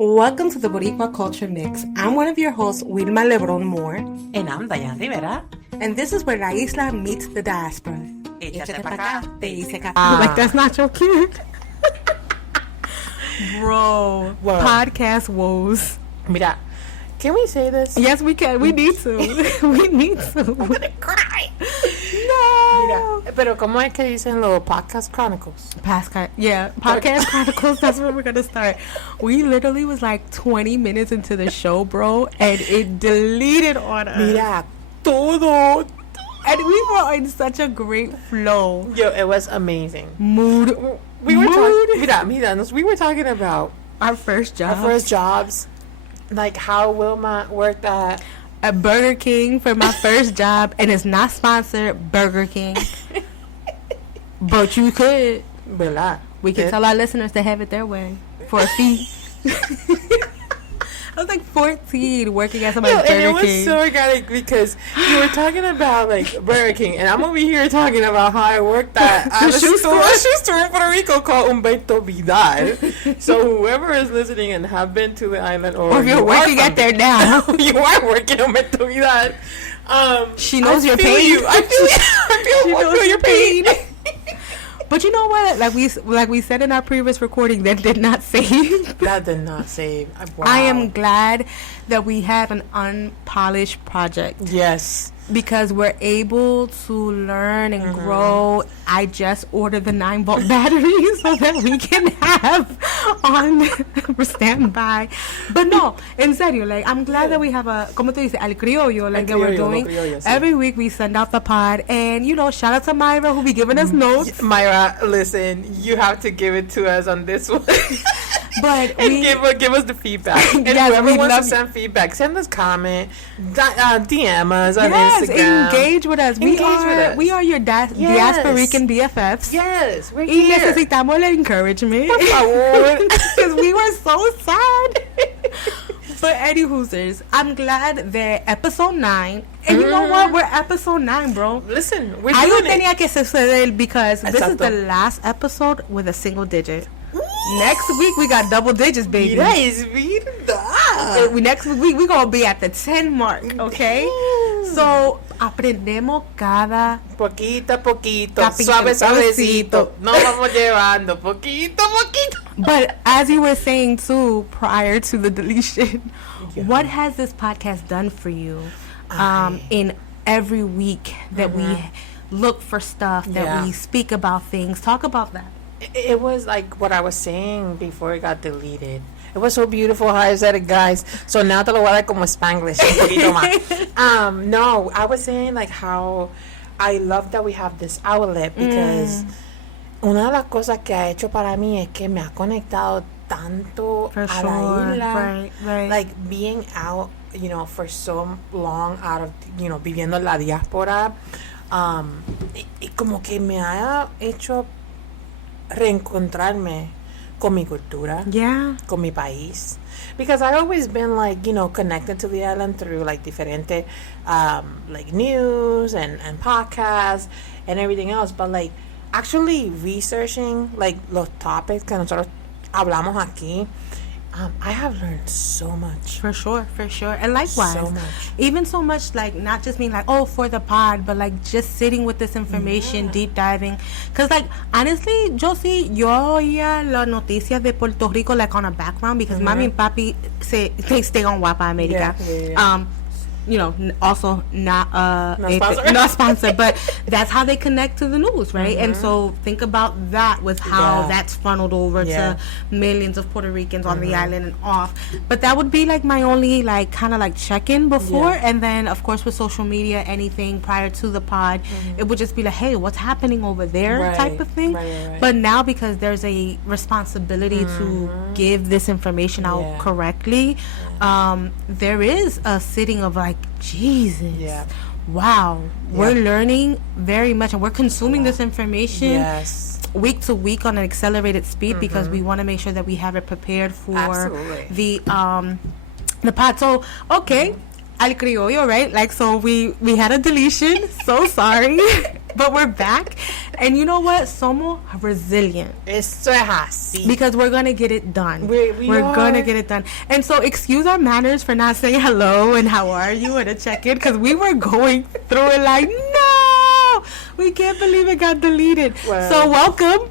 Welcome to the Boricua Culture Mix. I'm one of your hosts, Wilma Lebron Moore. And I'm Diane Rivera. And this is where La Isla meets the diaspora. Échate pa' acá, te hice café. Like that's not your kid. Bro, Whoa. podcast woes. Mira, can we say this? Yes, we can. We need to. We need to. I'm gonna cry. No. Mira, pero ¿cómo es que dicen los podcast chronicles? Podcast Chronicles. That's where we're gonna start. We literally was like 20 minutes into the show, bro, and it deleted on us. Mira, todo. And we were in such a great flow. Yo, it was amazing. Mood. We were we were talking about Our first jobs, like how Wilma worked at Burger King for my first job, and it's not sponsored, Burger King. But you could. ¿Verdad? We could tell our listeners to have it their way for a fee. I was like 14 working at somebody's Burger King. And it was so organic because you were talking about like Burger King, and I'm over here talking about how I worked at a shoe store in Puerto Rico called Humberto Vidal. So whoever is listening and have been to the island, or if you're working at there now, you are working at Humberto Vidal. She knows your pain. I feel your pain. But you know what? Like we said in our previous recording, that did not save. That did not save. Wow. I am glad that we have an unpolished project. Yes. Because we're able to learn and grow. I just ordered the 9-volt battery so that we can have on standby. But no, en serio, like I'm glad that we have a, como tú dices, al criollo, like that we're doing. Every week we send out the pod, and you know, shout out to Myra who be giving us notes. Myra, listen, you have to give it to us on this one. But and give us the feedback. And yes, whoever wants to send feedback, send us comment, DM us on Instagram. Engage with us. We are your diasporican BFFs. Yes, we're here. Y necesitamos el encouragement. Por favor. Because we were so sad. But anywho's, I'm glad that episode 9, and you know what? We're episode 9, bro. Listen, we're doing it. Tenía que suceder because this is the last episode with a single digit. Next week we got double digits, baby. Mira, es verdad. Next week we gonna be at the 10 mark, okay? So aprendemos cada poquito a poquito, suavecito. Nos vamos llevando poquito a poquito. But as you were saying too, prior to the deletion, what has this podcast done for you? In every week that we look for stuff, that we speak about things, talk about that. It was like what I was saying before it got deleted. It was so beautiful how I said it, guys. So now te lo voy a dar como Spanglish un poquito más. No, I was saying like how I love that we have this outlet because una de las cosas que ha hecho para mí es que me ha conectado tanto a la isla. Right. Like being out, you know, for so long out of, you know, viviendo en la diaspora, y como que me ha hecho reencontrarme con mi cultura, con mi país, because I've always been like, you know, connected to the island through like diferente like news and podcasts and everything else, but like actually researching like los topics que nosotros hablamos aquí, I have learned so much. For sure. And likewise. So much. Even so much, like, not just being like, oh, for the pod, but like just sitting with this information, deep diving. Because, like, honestly, yo oía las noticias de Puerto Rico, like, on a background, because mami and papi they stay on Guapa America. Yeah. You know, also not sponsored, but that's how they connect to the news, right? And so think about that with how that's funneled over to millions of Puerto Ricans on the island and off. But that would be like my only like kind of like check-in before, and then of course with social media, anything prior to the pod, it would just be like, hey, what's happening over there, type of thing. Right. But now because there's a responsibility to give this information out correctly, there is a sitting of like, Jesus, wow, we're learning very much, and we're consuming this information week to week on an accelerated speed because we want to make sure that we have it prepared for the pod. So, okay, al criollo, right? Like, so we had a deletion. So sorry. But we're back. And you know what? Somos resilient. Eso es así. Because we're going to get it done. We're going to get it done. And so excuse our manners for not saying hello and how are you and a check-in. Because we were going through it like, no! We can't believe it got deleted. Well, so welcome.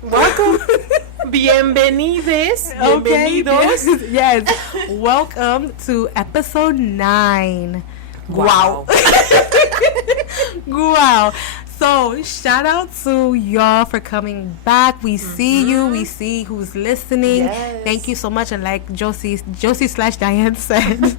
Bienvenidos. Okay. Yes. Welcome to episode 9. Wow. Wow. So, shout out to y'all for coming back. We see you. We see who's listening. Yes. Thank you so much. And like Josie/Diane said,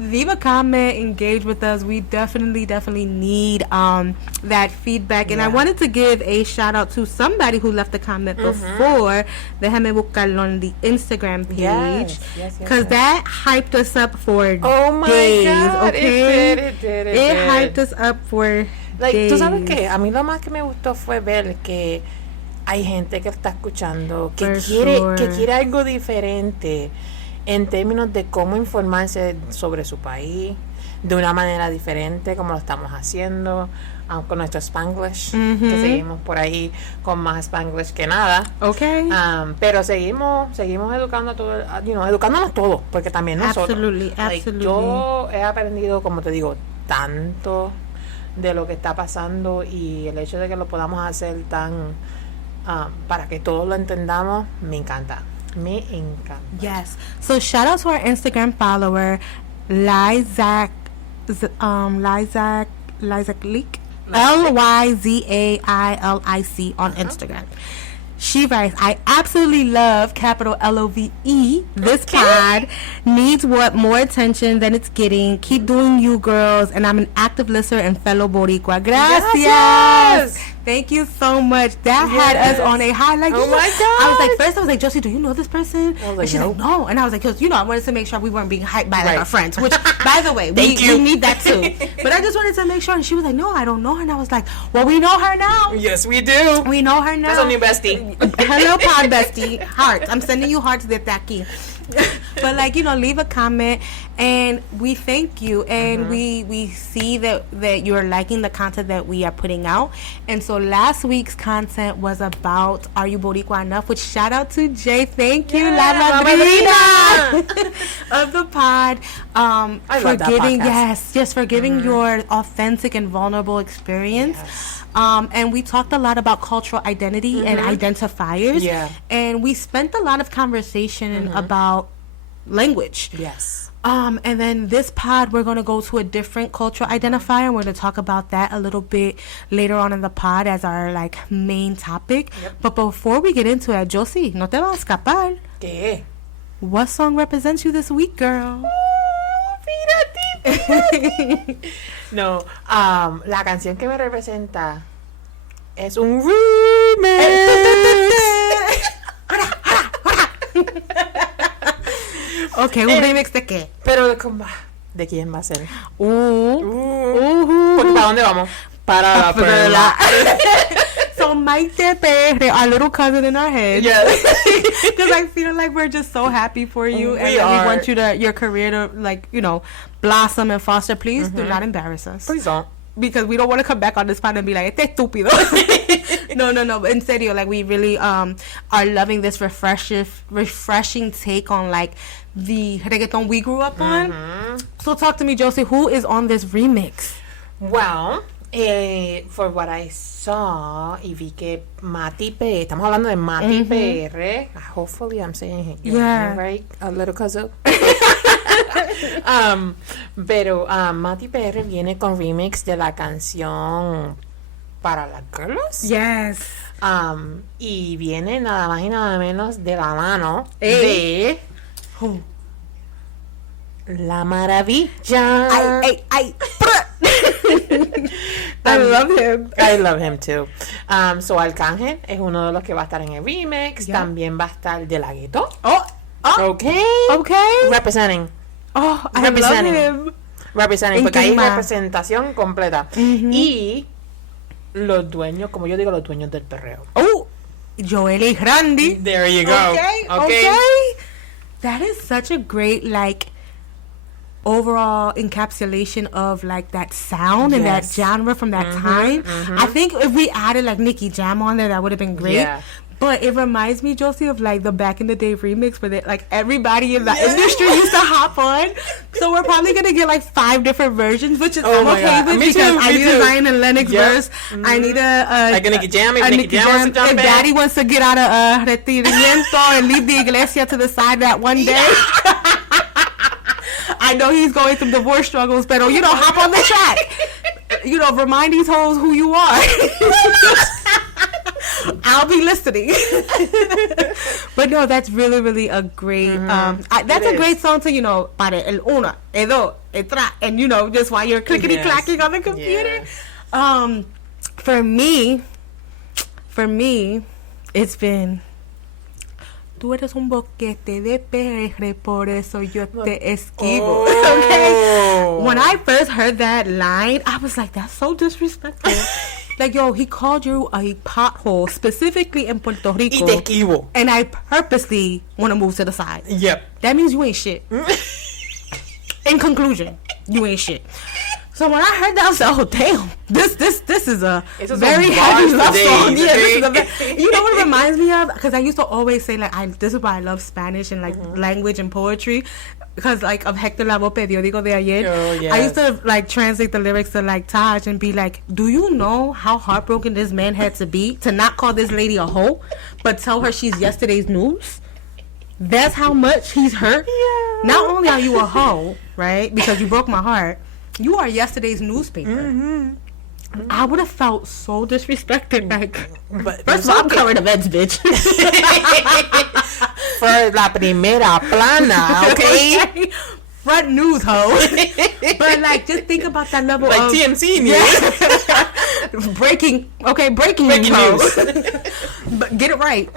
leave a comment, engage with us. We definitely need that feedback. And I wanted to give a shout out to somebody who left a comment before. Déjame buscarlo on the Instagram page. Because that hyped us up for days. God. Okay? It did. It hyped us up for days. ¿Tú sabes qué? A mí lo más que me gustó fue ver que hay gente que está escuchando, que quiere algo diferente en términos de cómo informarse sobre su país de una manera diferente, como lo estamos haciendo con nuestro Spanglish, que seguimos por ahí con más Spanglish que nada. Okay. Pero seguimos educando educándonos todos, porque también nosotros. Absolutely. Yo he aprendido, como te digo, tanto de lo que está pasando, y el hecho de que lo podamos hacer tan para que todos lo entendamos, me encanta. Yes. So shout out to our Instagram follower, Lyzak Leak, LYZAILIC on Instagram. She writes, I absolutely love, capital LOVE, this pod needs more attention than it's getting. Keep doing you, girls. And I'm an active listener and fellow Boricua. Gracias. Thank you so much. That had us on a high. Like, oh my God. I was like, Josie, do you know this person? And she's like, no. And I was like, because, I wanted to make sure we weren't being hyped by our friends. Which, by the way, we need that too. But I just wanted to make sure. And she was like, no, I don't know her. And I was like, well, we know her now. Yes, we do. We know her now. That's our new bestie. Hello, pod bestie. Hearts. I'm sending you hearts de aquí. But leave a comment, and we thank you, and we see that you're liking the content that we are putting out. And so last week's content was about Are You Boricua Enough, which shout out to Jay. Thank you, La Madrina of the pod, for giving your authentic and vulnerable experience. Yes. And we talked a lot about cultural identity and identifiers. Yeah. And we spent a lot of conversation about language. Yes. And then this pod, we're going to go to a different cultural identifier. And we're going to talk about that a little bit later on in the pod as our main topic. Yep. But before we get into it, Josie, no te vas a escapar. ¿Qué? What song represents you this week, girl? No, la canción que me representa es un remix. Okay, ¿un remix de qué? Pero ¿de quién va a ser? Porque ¿para dónde vamos? Para la perla. So Maite PR, our little cousin in our head. Yes. Because I feel like we're just so happy for you, we want your career to blossom and foster. Please do not embarrass us. Please don't. Because we don't want to come back on this pod and be like, este estúpido. No. But in serio, we really are loving this refreshing take on the reggaeton we grew up on. So talk to me, Josie. Who is on this remix? Well, for what I saw, y vi que Mati P. Estamos hablando de Mati PR. Hopefully I'm saying it right, a little cousin. Pero Mati PR viene con remix de la canción Para las Girls. Yes. Y viene nada más y nada menos de la mano de La Maravilla. Ay. I love him. I love him too. So Arcángel es uno de los que va a estar en el remix. Yeah. También va a estar De La Ghetto. Okay. Representing. I love him. Representing, porque hay representación completa. Y los dueños, como yo digo, los dueños del perreo. Joel y Randy. There you go. Okay. That is such a great overall encapsulation of like that sound and that genre from that time. I think if we added like Nicky Jam on there, that would have been great. But it reminds me, Josie, of like the back in the day remix where they, like everybody in the industry used to hop on. So we're probably gonna get like 5 different versions, which is I'm okay with because I need a Zion and Lennox verse. I need like a Nicky Jam. If Nicky Jam wants to jump in. If Daddy wants to get out of retiramiento and leave the iglesia to the side that one day. I know he's going through divorce struggles, but hop on the track. Remind these hoes who you are. I'll be listening. But no, that's really, really a great that's a great song to, para el una, el dos, el tres, and just while you're clickety clacking on the computer. For me, it's been tú eres un boquete de PR, por eso yo te esquivo. Okay? When I first heard that line, I was like, that's so disrespectful. Like, yo, he called you a pothole, specifically in Puerto Rico. Y te esquivo. And I purposely want to move to the side. Yep. That means you ain't shit. In conclusion, you ain't shit. So when I heard that, I was like, oh, damn. This is a very heavy love song. Yeah, this is a you know what it reminds me of? Because I used to always say, like, this is why I love Spanish and, like, language and poetry. Because, like, of Hector Lavoe, yo digo de ayer. Oh, yes. I used to, like, translate the lyrics to, like, Taj and be like, do you know how heartbroken this man had to be to not call this lady a hoe, but tell her she's yesterday's news? That's how much he's hurt. Yeah. Not only are you a hoe, right, because you broke my heart, you are yesterday's newspaper. I would have felt so disrespected. Like, but first of all, I'm current events, bitch. For la primera plana, okay? Front news, hoe. But like, just think about that level like of TMZ news. breaking news. But get it right,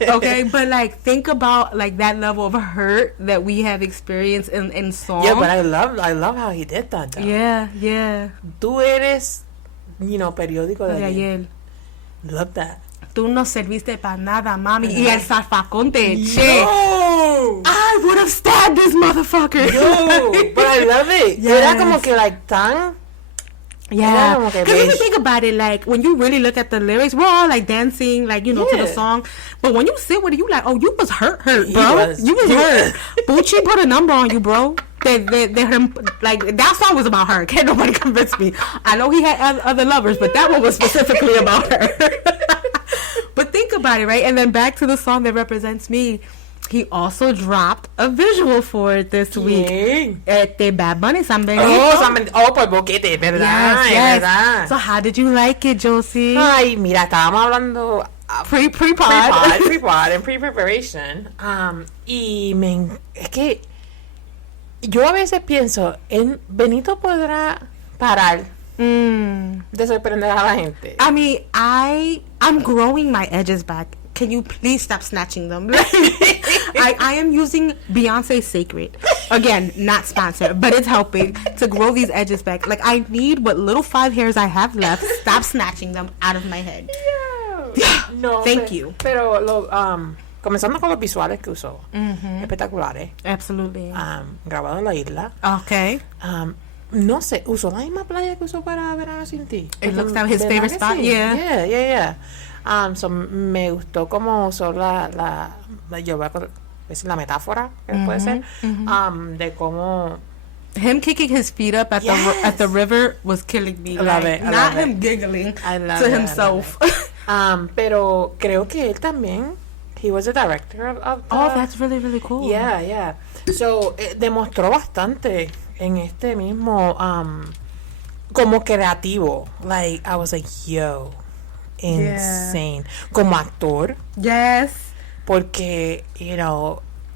okay? But like, think about like that level of hurt that we have experienced in song. Yeah, but I love how he did that, though. Yeah. Tú eres, periódico de ayer. Love that. Tú no serviste para nada, mami. Y el zafacón te eché. I would have stabbed this motherfucker. But I love it. Yes. Era como que like tan. Yeah. Because if you think about it, like when you really look at the lyrics, we're all like dancing, like, to the song. But when you sit with it, you like, oh, you was hurt, bro. You was hurt. Bucci put a number on you, bro. Like that song was about her. Can't nobody convince me. I know he had other lovers, but that one was specifically about her. But think about it, right? And then back to the song that represents me. He also dropped a visual for it this week. Bad Bunny, San Benito. Pues boquete, ¿verdad? Yes. ¿Verdad? So how did you like it, Josie? Ay, mira, estábamos hablando pre-pod and pre-preparation. Y es que yo a veces pienso, Benito podrá parar de sorprender a la gente. I mean, I'm growing my edges back. Can you please stop snatching them? I am using Beyonce Sacred. Again, not sponsored, but it's helping to grow these edges back. Like, I need what little 5 hairs I have left. Stop snatching them out of my head. Yeah. No, Thank you. Pero comenzando con los visuales que usó. Espectaculares. Absolutely. Grabado en la isla. Okay. No sé, usó la misma playa que usó para Verano Sin Ti. It looks like his favorite spot. Sí? Yeah. So me gustó como usó yo voy a decir la metáfora que puede ser de cómo him kicking his feet up at the river was killing me. Love it. Not him giggling to himself. Pero creo que él también he was a director of that's really, really cool. Yeah. So demostró bastante en este mismo como creativo. Like I was like, yo, insane. Como actor. Yes. Porque,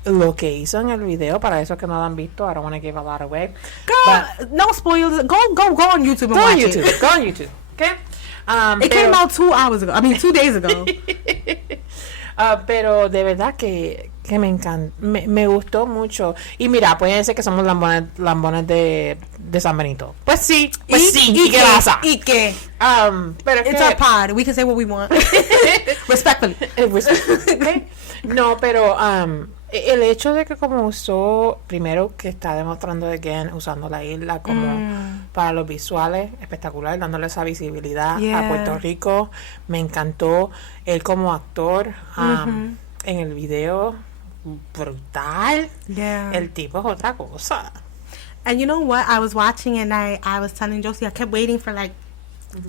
lo que hizo en el video, para esos que no lo han visto, I don't want to give a lot away. No spoilers. Go on YouTube and watch it. Go on YouTube. Okay? It came out 2 days ago. Pero de verdad que me encanta. Me gustó mucho. Y mira, pueden ser que somos lambones de San Benito. Pues sí. ¿Y qué pasa? ¿Y qué? Pero it's our pod. We can say what we want. Respectfully. Okay. No, pero El hecho de que como usó, primero que está demostrando again, usando la isla como para los visuales, espectacular, dándole esa visibilidad a Puerto Rico, me encantó. Él como actor, en el video, brutal. El tipo es otra cosa. And you know what? I was watching and I was telling Josie, I kept waiting for like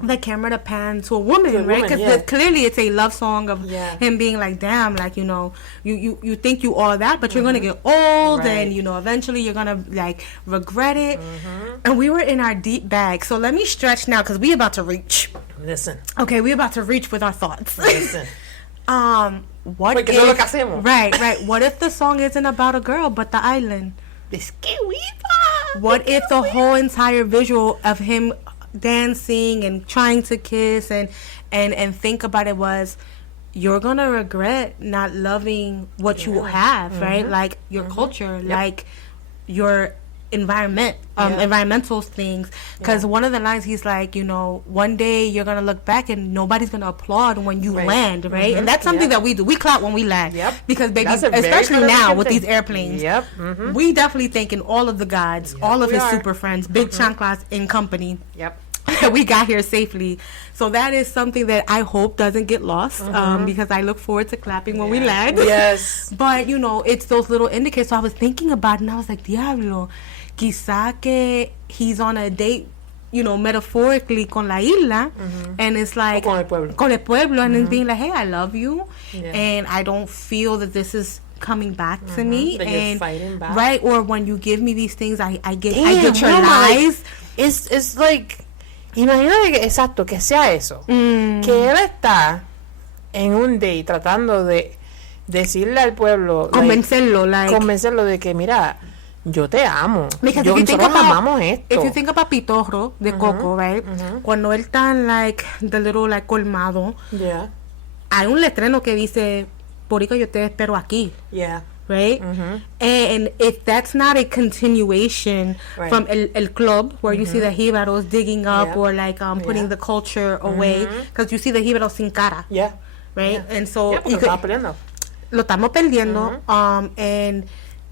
the camera to pan to a woman, right? Because clearly it's a love song of him being like, damn, like, you know, you think you all that, but you're going to get old and, you know, eventually you're going to like regret it. And we were in our deep bag. So let me stretch now because we about to reach. Listen. Okay, we about to reach with our thoughts. Listen. What Porque if, eso es lo que hacemos. Right. What if the song isn't about a girl, but the island? What if the whole entire visual of him dancing and trying to kiss and think about it was, you're gonna regret not loving what you have, right? Like your culture, like your environmental things. Because one of the lines, he's like, you know, one day you're gonna look back and nobody's gonna applaud when you land, right? And that's something that we do. We clap when we land. Because baby, especially now with these airplanes, we definitely thanking all of the gods, all of his super friends, big chanclas in company. We got here safely. So that is something that I hope doesn't get lost, because I look forward to clapping when we land. But, you know, it's those little indicators. So I was thinking about it, and I was like, diablo, quizá que he's on a date, you know, metaphorically con la isla, and it's like, con el pueblo, and it's being like, hey, I love you, and I don't feel that this is coming back to me, that and you're fighting back. Right, or when you give me these things, I get your lies. Like, it's like, imagínate que, exacto, que sea eso, que él está en un date tratando de decirle al pueblo, convencerlo de que mira, yo te amo, nosotros amamos esto. If you think about Pitorro de Coco, right, cuando él está en like the little like colmado, hay un letrero que dice, Boricua, yo te espero aquí. Right? And if that's not a continuation from El Club, where you see the jibaros digging up or like putting the culture away, because you see the jibaros sin cara. Right? And so lo estamos perdiendo. And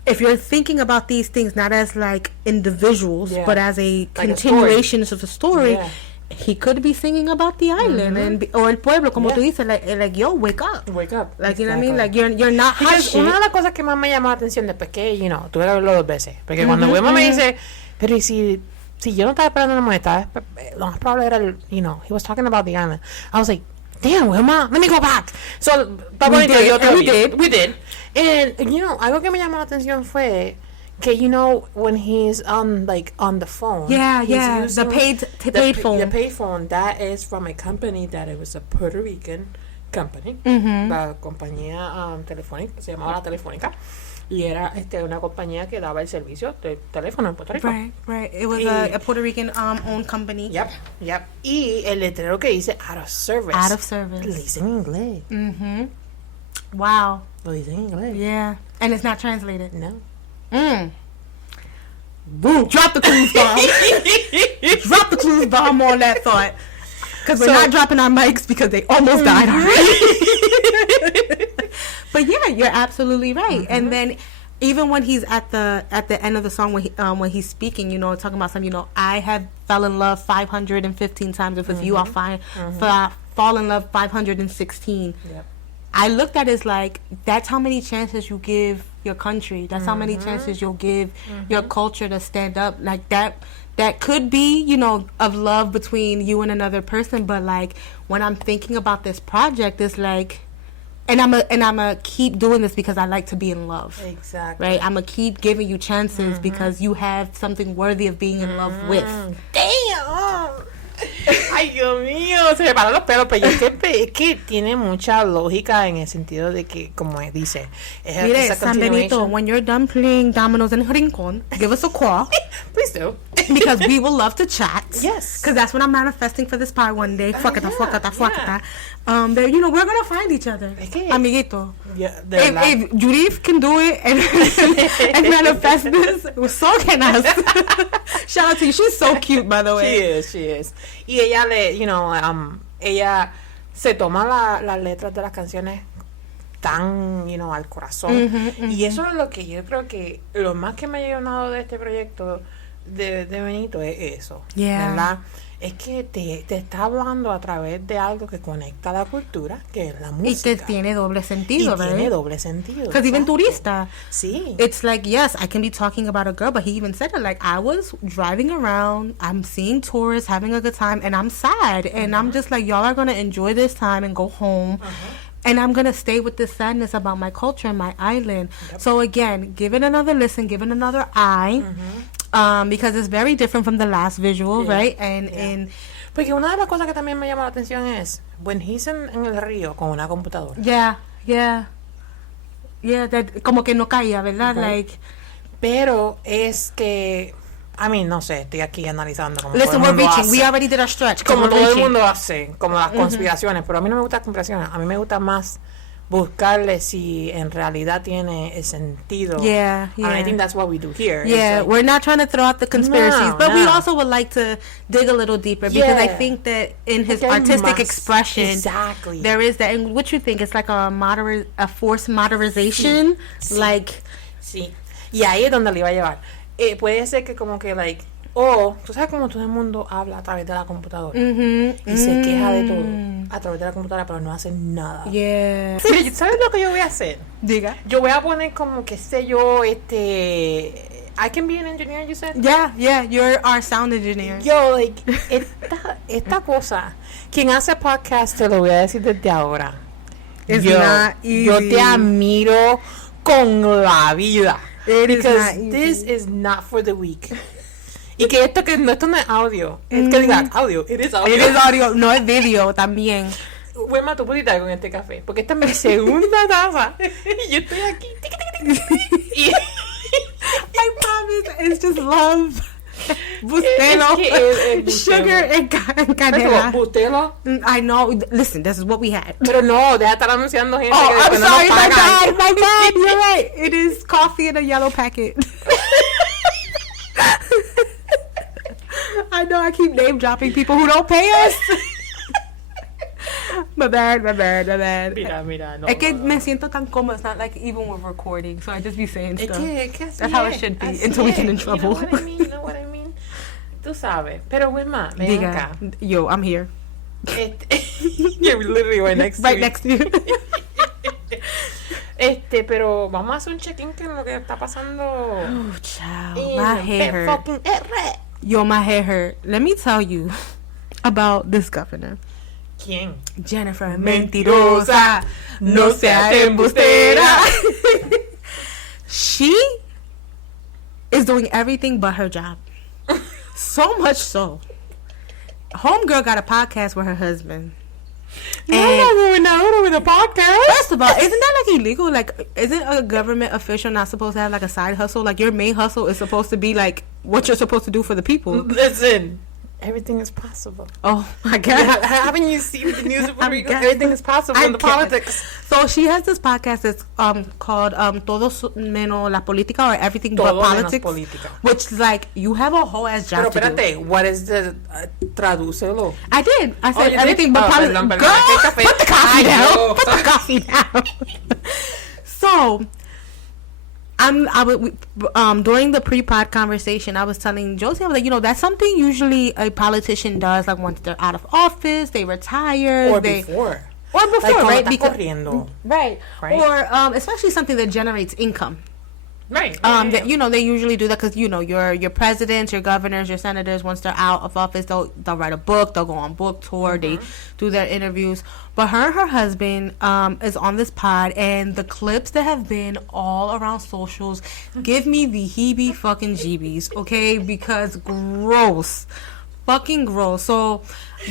if you're thinking about these things not as like individuals, but as a continuation of a story, he could be singing about the island or el pueblo, como tú dices, like yo, wake up, like, you know what I mean, like you're not hushing. Una de las cosas que más me llamó la atención después que, you know, tuve que verlo 2 veces, porque cuando Wilma me dice, pero y si yo no estaba esperando una moneda, lo más probable era, you know, he was talking about the island. I was like, damn, Wilma, let me go back. So we did, and you know, algo que me llamó la atención fue que, you know, when he's on the phone, the paid phone. The paid phone, that is from a company that it was a Puerto Rican company, la compañía telefónica, se llamaba La Telefónica, y era una compañía que daba el servicio de teléfono en Puerto Rico. Right. It was a Puerto Rican owned company. Yep. Y el letrero que dice out of service. Lo dice en inglés. Wow. Lo dice en inglés. Yeah. And it's not translated. No. Boom! Drop the clues bomb. Drop the clues bomb on that thought. Because we're not dropping our mics because they almost died already. But yeah, you're absolutely right. And then even when he's at the end of the song when he's speaking, you know, talking about something, you know, I have fell in love 515 times. If with you, I'll fall in love 516. I looked at it as like, that's how many chances you give your country. That's how many chances you'll give your culture to stand up. Like that could be, you know, of love between you and another person. But like when I'm thinking about this project, it's like, and I'm a keep doing this because I like to be in love. Exactly. Right? I'm gonna keep giving you chances because you have something worthy of being in love with. Damn. Ay, Dios mío, se me paran los pelos, pero es que tiene mucha lógica en el sentido de que, como dice, mire, San Benito, when you're done playing dominoes in Rincon, give us a call. Please do. Because we will love to chat. Yes. Because that's what I'm manifesting for this part one day. Fuck it. That, you know, we're going to find each other. Okay. Amiguito. Yeah, if Judith can do it and manifest this, so can us. Shout out to you. She's so cute, by the way. She is. Y ella ella se toma las letras de las canciones tan, al corazón. Y eso es lo que yo creo que lo más que me ha llenado de este proyecto de Benito es eso, ¿verdad? Es que te está hablando a través de algo que conecta la cultura, que es la música. Y que tiene doble sentido, ¿verdad? Tiene doble sentido. Because even turista, sí. It's like, yes, I can be talking about a girl, but he even said it, like, I was driving around, I'm seeing tourists having a good time, and I'm sad. And I'm just like, y'all are going to enjoy this time and go home. And I'm going to stay with this sadness about my culture and my island. Yep. So again, give it another listen, give it another eye. Because it's very different from the last visual, right? And porque una de las cosas que también me llama la atención es when he's en el río con una computadora. Yeah, that, como que no caía, ¿verdad? Okay. Like, pero es que no sé, estoy aquí analizando como listen, todo el we're mundo reaching. hace. We already did our stretch. Como todo el mundo hace, como las conspiraciones, pero a mí no me gustan las conspiraciones, a mí me gusta más buscarle si en realidad tiene el sentido. Yeah. And I think that's what we do here. Yeah, like, we're not trying to throw out the conspiracies, but we also would like to dig a little deeper because I think that in his artistic expression, there is that. And what you think? It's like a forced moderation, like. Sí. Y ahí es donde le iba a llevar. Puede ser que como que like, tú sabes cómo todo el mundo habla a través de la computadora y se queja de todo a través de la computadora, pero no hace nada. Yeah. Mira, ¿sabes lo que yo voy a hacer? Diga. Yo voy a poner como que sé yo, I can be an engineer, you said? Yeah, you're our sound engineer. Yo, like, esta cosa, quien hace podcast, te lo voy a decir desde ahora. Yo te admiro con la vida. Because this is not for the weak. Y que esto no es audio. Es que diga audio. It is audio. It is audio. No es video también. Wema, tú pudiste algo en este café. Porque esta es mi segunda taza. Y yo estoy aquí. I promise, it's just love. Bustelo, sugar and canela. Bustelo. I know. Listen, this is what we had. Pero no, deja de estar anunciando gente. Oh, que I'm sorry, my bad. You're right. It is coffee in a yellow packet. I know I keep name dropping people who don't pay us. My bad. Mira, no. Es que me siento tan cómoda. It's not like even we're recording, so I just be saying stuff. That's how it should be until we get in trouble. You know what I mean? Tú sabes. Pero, Wema, ven acá. Yo, I'm here. You're literally right next to right me. next to you. Pero vamos a hacer un check-in con lo que está pasando. Oh, child. My hair hurt. Yo, my hair hurt. Let me tell you about this governor. ¿Quién? Jennifer Mentirosa. No sea embustera. She is doing everything but her job. So much so. Homegirl got a podcast with her husband. I'm not going with a podcast. First of all, isn't that like illegal? Like, isn't a government official not supposed to have like a side hustle? Like, your main hustle is supposed to be like what you're supposed to do for the people. Listen, everything is possible. Oh my God! Haven't you seen the news of Puerto Rico? Everything is possible in the politics. So she has this podcast that's called Todos Menos la Política, or Everything But Politics, which is like you have a whole ass job. Pero espérate, what is the tradúcelo? I did. I said everything but politics. Girl, put the coffee down. Put the coffee down. So. During the pre-pod conversation, I was telling Josie, I was like, that's something usually a politician does, like once they're out of office, they retire, before, like right? Because, corriendo. Right. Or especially something that generates income. Right. That they usually do that because your presidents, your governors, your senators, once they're out of office, they'll write a book, they'll go on book tour, they do their interviews. But her and her husband is on this pod, and the clips that have been all around socials give me the heebie fucking jeebies, okay? Because gross. Fucking gross. So,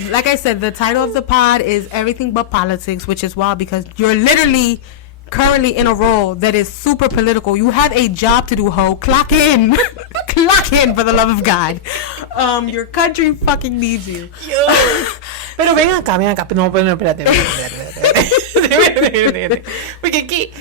like I said, the title of the pod is Everything But Politics, which is wild because you're literally currently in a role that is super political. You have a job to do, ho. Clock in. Clock in, for the love of God. Your country fucking needs you. Pero ven acá. No, espérate. Porque aquí,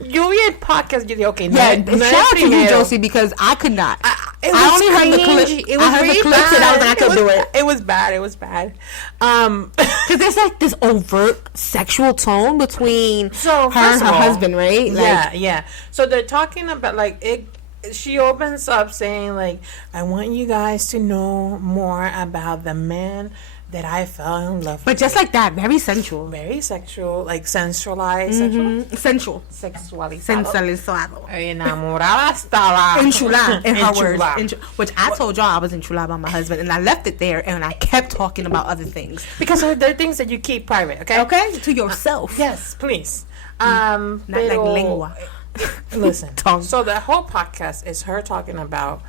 yo vi el podcast, yo dije, okay, no es shout out to you, primero. Josie, because I could not. I only heard the clip. It was I heard the clips and I was like, I couldn't do it. It was bad. It was bad. Because there's like this overt sexual tone between her and her husband, right? Like, yeah. So they're talking about like it. She opens up saying like, "I want you guys to know more about the man that I fell in love with." But just like that, very sensual. Very sexual, like sensualized. Sensual. Sensualizado. Enamorada estaba. Enchulada, in her words. Which I told y'all I was enchulada by my husband, and I left it there, and I kept talking about other things. Because there are things that you keep private, okay? Okay? To yourself. Yes, please. Not like lengua. Listen. So the whole podcast is her talking about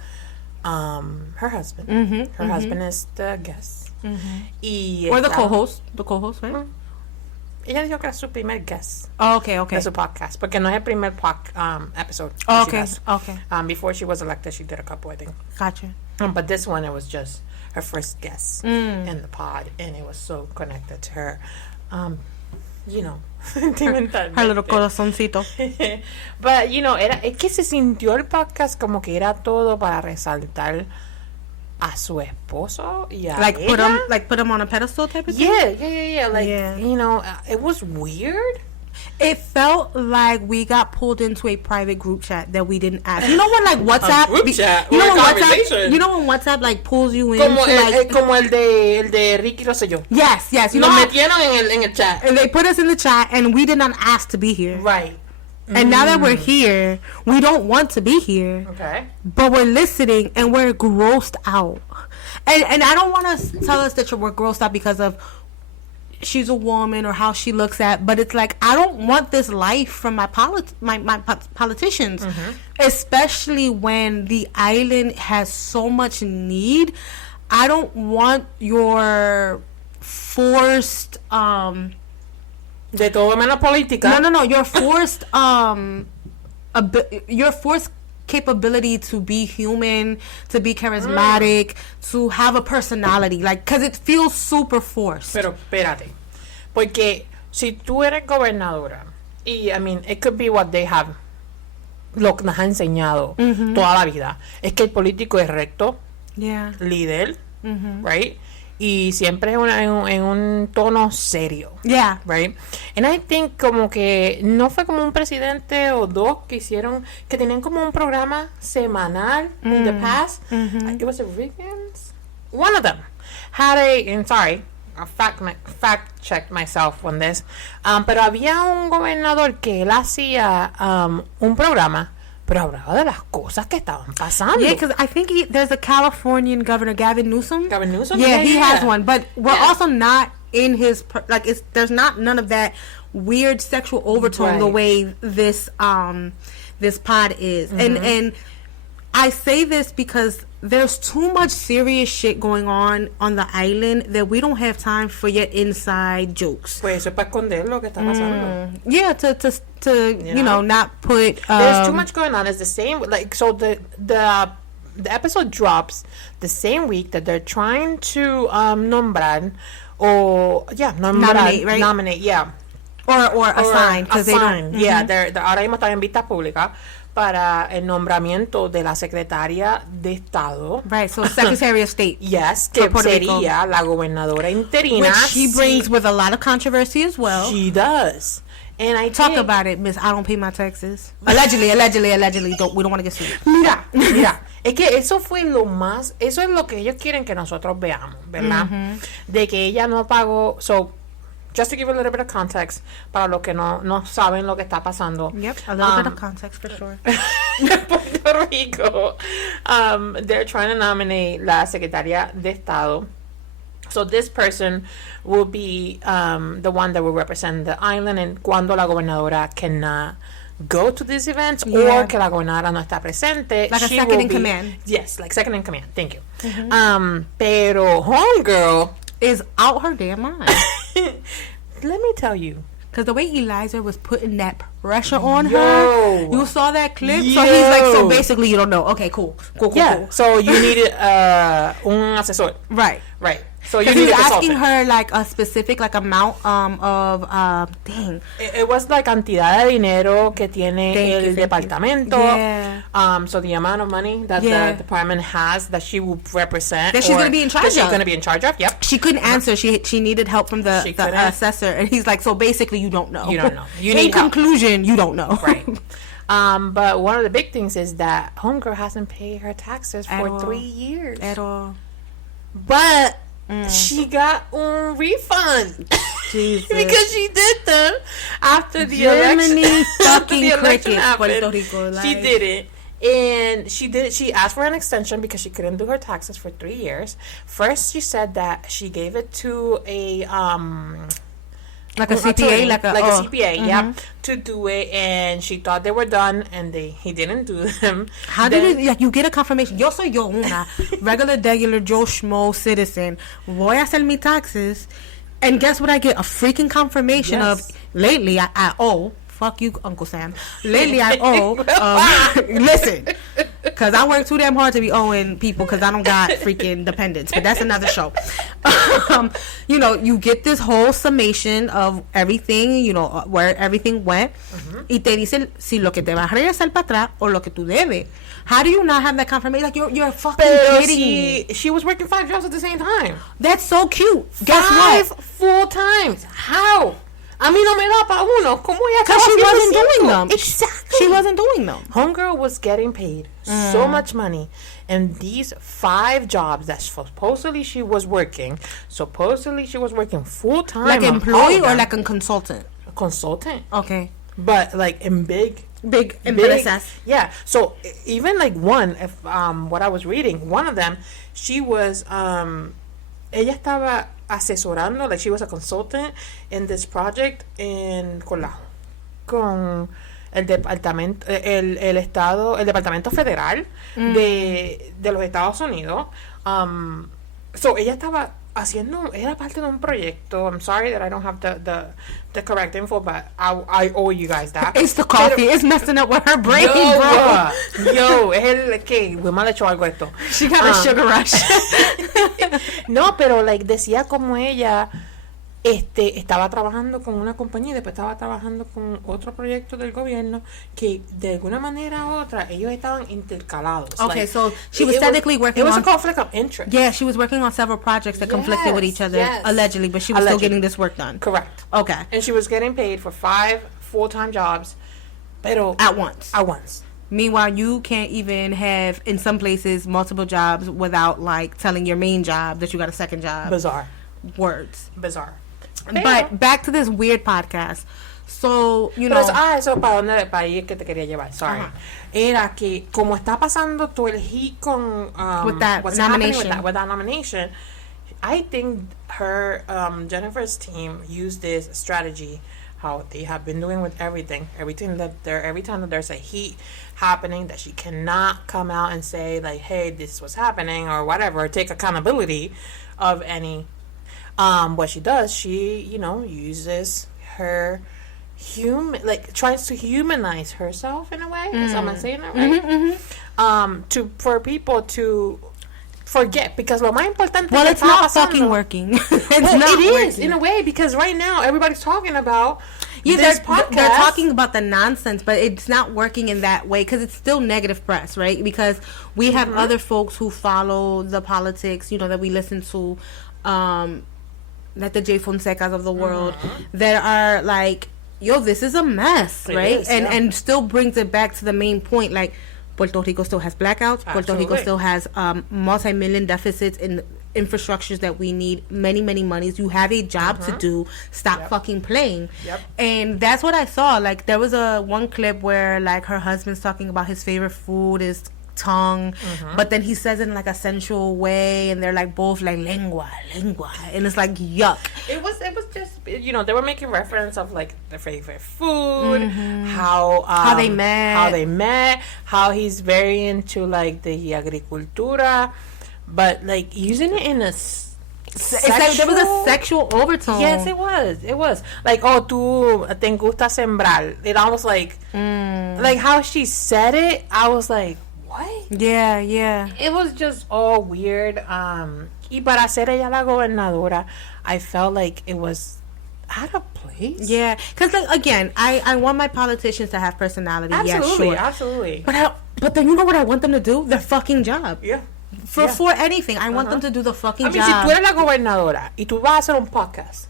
her husband. Her husband is the guest. Or the co-host. The co-host, right? Ella dijo que era su primer guest. Oh, okay. De su podcast. Porque no es el primer episode. Oh, okay. Before she was elected, she did a couple, I think. Gotcha. But this one, it was just her first guest in the pod. And it was so connected to her. Her little corazoncito. But, es que se sintió el podcast como que era todo para resaltar a su esposo y a ella. Put him on a pedestal type of thing? Yeah. Like, it was weird. It felt like we got pulled into a private group chat that we didn't ask. You know when like WhatsApp, group chat, you know when WhatsApp like pulls you in como el de Ricky Rosselló. Yes. You Nos metieron en el chat. And they put us in the chat and we did not ask to be here. Right. And now that we're here, we don't want to be here. Okay. But we're listening and we're grossed out. And I don't want to tell us that we're grossed out because of she's a woman or how she looks at, but it's like I don't want this life from my politicians, especially when the island has so much need. I don't want your forced de todo menos política. No, your forced capability to be human, to be charismatic, to have a personality, like, because it feels super forced. Pero espérate, porque si tú eres gobernadora, y I mean, it could be what they have, lo que nos ha enseñado toda la vida, es que el político es recto, líder, right? Y siempre en un tono serio. Yeah. Right? And I think como que no fue como un presidente o dos que tenían como un programa semanal in the past. It was the Ricans. One of them had I fact checked myself on this. Pero había un gobernador que él hacía un programa, pero hablaba de las cosas que estaban pasando. Yeah, because I think there's a Californian governor, Gavin Newsom. Yeah, he has one. But we're also not in his there's none of that weird sexual overtone the way this pod is. And I say this because there's too much serious shit going on the island that we don't have time for your inside jokes. Pues eso es para esconder lo que está pasando. Yeah, to not put. There's too much going on. It's the same. Like, so the episode drops the same week that they're trying to nominate, right? Nominate, yeah. Or assign, because they don't. Yeah, they're ahora mismo están en vista pública para el nombramiento de la secretaria de Estado. Right, so Secretary of State. Yes, que sería la gobernadora interina. Which she brings with a lot of controversy as well. She does. And I talk about it, Miss. I don't pay my taxes. Allegedly. We don't want to get sued. Mira. Es que eso es lo que ellos quieren que nosotros veamos, ¿verdad? De que ella no pagó. So, just to give a little bit of context, para los que no saben lo que está pasando. Yep, a little bit of context for sure. Puerto Rico, they're trying to nominate la secretaria de Estado. So this person will be the one that will represent the island, and cuando la gobernadora cannot go to these events, or que la gobernadora no está presente, like she a second will in be, command. Yes, like second in command. Thank you. Pero homegirl is out her damn mind. Let me tell you. Because the way Eliza was putting that pressure on her, you saw that clip? So he's like, so basically you don't know. Okay, cool. So you needed un asesor. Right. So you he's asking her like a specific like amount of dang. It was like cantidad de dinero que tiene el departamento. Yeah. So the amount of money that the department has that she will represent. That she's going to be in charge of. She's going to be in charge of. Yep. She couldn't answer. She needed help from the assessor, and he's like, so basically, you don't know. You don't know. In conclusion, you don't know. Right. But one of the big things is that homegirl hasn't paid her taxes for 3 years. At all. But she got a refund. Jesus. Because she did them after the Germany election. fucking cricket. Puerto Rico. Like. She did it. And she asked for an extension because she couldn't do her taxes for 3 years. First, she said that she gave it to a like a CPA, like a CPA, yeah, to do it, and she thought they were done, and he didn't do them. How did it? Like, you get a confirmation. Yo soy yo una regular Joe Schmo citizen. Voy a hacer mis taxes, and guess what? I get a freaking confirmation of lately I owe. Fuck you, Uncle Sam. Lately I owe. Listen, because I work too damn hard to be owing people because I don't got freaking dependents. But that's another show. You know, you get this whole summation of everything, you know, where everything went. Y te dice si lo que te va a regresar para atrás o lo que tú debes. How do you not have that confirmation? Like, you're fucking kidding me. She was working 5 jobs at the same time. That's so cute. Guess what? 5 full times. How? A mí no me da pa' uno. ¿Cómo ella Because she wasn't doing them. Exactly. She wasn't doing them. Homegirl was getting paid so much money. And these 5 jobs that supposedly she was working full time. Like employee or like a consultant? A consultant. Okay. But like in big empresas. Yeah. So even like one, if what I was reading, one of them, she was ella estaba asesorando, like she was a consultant in this project con el departamento el departamento federal de los Estados Unidos. So ella estaba era parte de un proyecto. I'm sorry that I don't have the correct info, but I owe you guys that. It's the coffee. It's messing up with her brain, Yo, es el que Wilma le echó algo esto. She got a sugar rush. No, pero like decía como ella estaba trabajando con una compañía y después estaba trabajando con otro proyecto del gobierno que de alguna manera u otra ellos estaban intercalados. Okay, like, so she was technically working on... It was a conflict of interest. Yeah, she was working on several projects that conflicted with each other, allegedly, but she was still getting this work done. Correct. Okay. And she was getting paid for 5 full-time jobs, pero... At once. Meanwhile, you can't even have, in some places, multiple jobs without, like, telling your main job that you got a second job. Bizarre. Words. Bizarre. But back to this weird podcast. So, you know... Eso para ahí es que te quería llevar. Sorry. Era que, como está pasando todo el heat con... with that nomination. With that nomination, I think her, Jennifer's team used this strategy, how they have been doing with everything. Every time that there's a heat happening, that she cannot come out and say, like, hey, this was happening, or whatever, or take accountability of any... what she does, she, you know, uses her tries to humanize herself in a way. Am I saying that right? For people to forget, because lo más importante. Well, it's not fucking working. It is in a way, because right now everybody's talking about this podcast. They're talking about the nonsense, but it's not working in that way because it's still negative press, right? Because we have other folks who follow the politics, you know, that we listen to. Like the Jay Fonsecas of the world that are like, yo, this is a mess, right? And still brings it back to the main point, like Puerto Rico still has blackouts. Absolutely. Puerto Rico still has multi-million deficits in infrastructures that we need many monies. You have a job to do. Stop fucking playing. And that's what I saw. Like, there was one clip where like her husband's talking about his favorite food is tongue, but then he says it in like a sensual way, and they're like both like lengua, and it's like yuck. It was just, you know, they were making reference of like their favorite food, how they met, how he's very into like the agricultura, but like using it in a it's like there was a sexual overtone. Yes, it was like, oh, tú te gusta sembrar. It almost like how she said it, I was like, what? Yeah. It was just all weird. Y para ser ella la gobernadora, I felt like it was out of place. Yeah, because like, again, I want my politicians to have personality. Absolutely, yeah, sure. absolutely. But then you know what I want them to do? Their fucking job. Yeah. For anything, I want them to do the fucking job. Si tú eres la gobernadora y tú vas a hacer un podcast,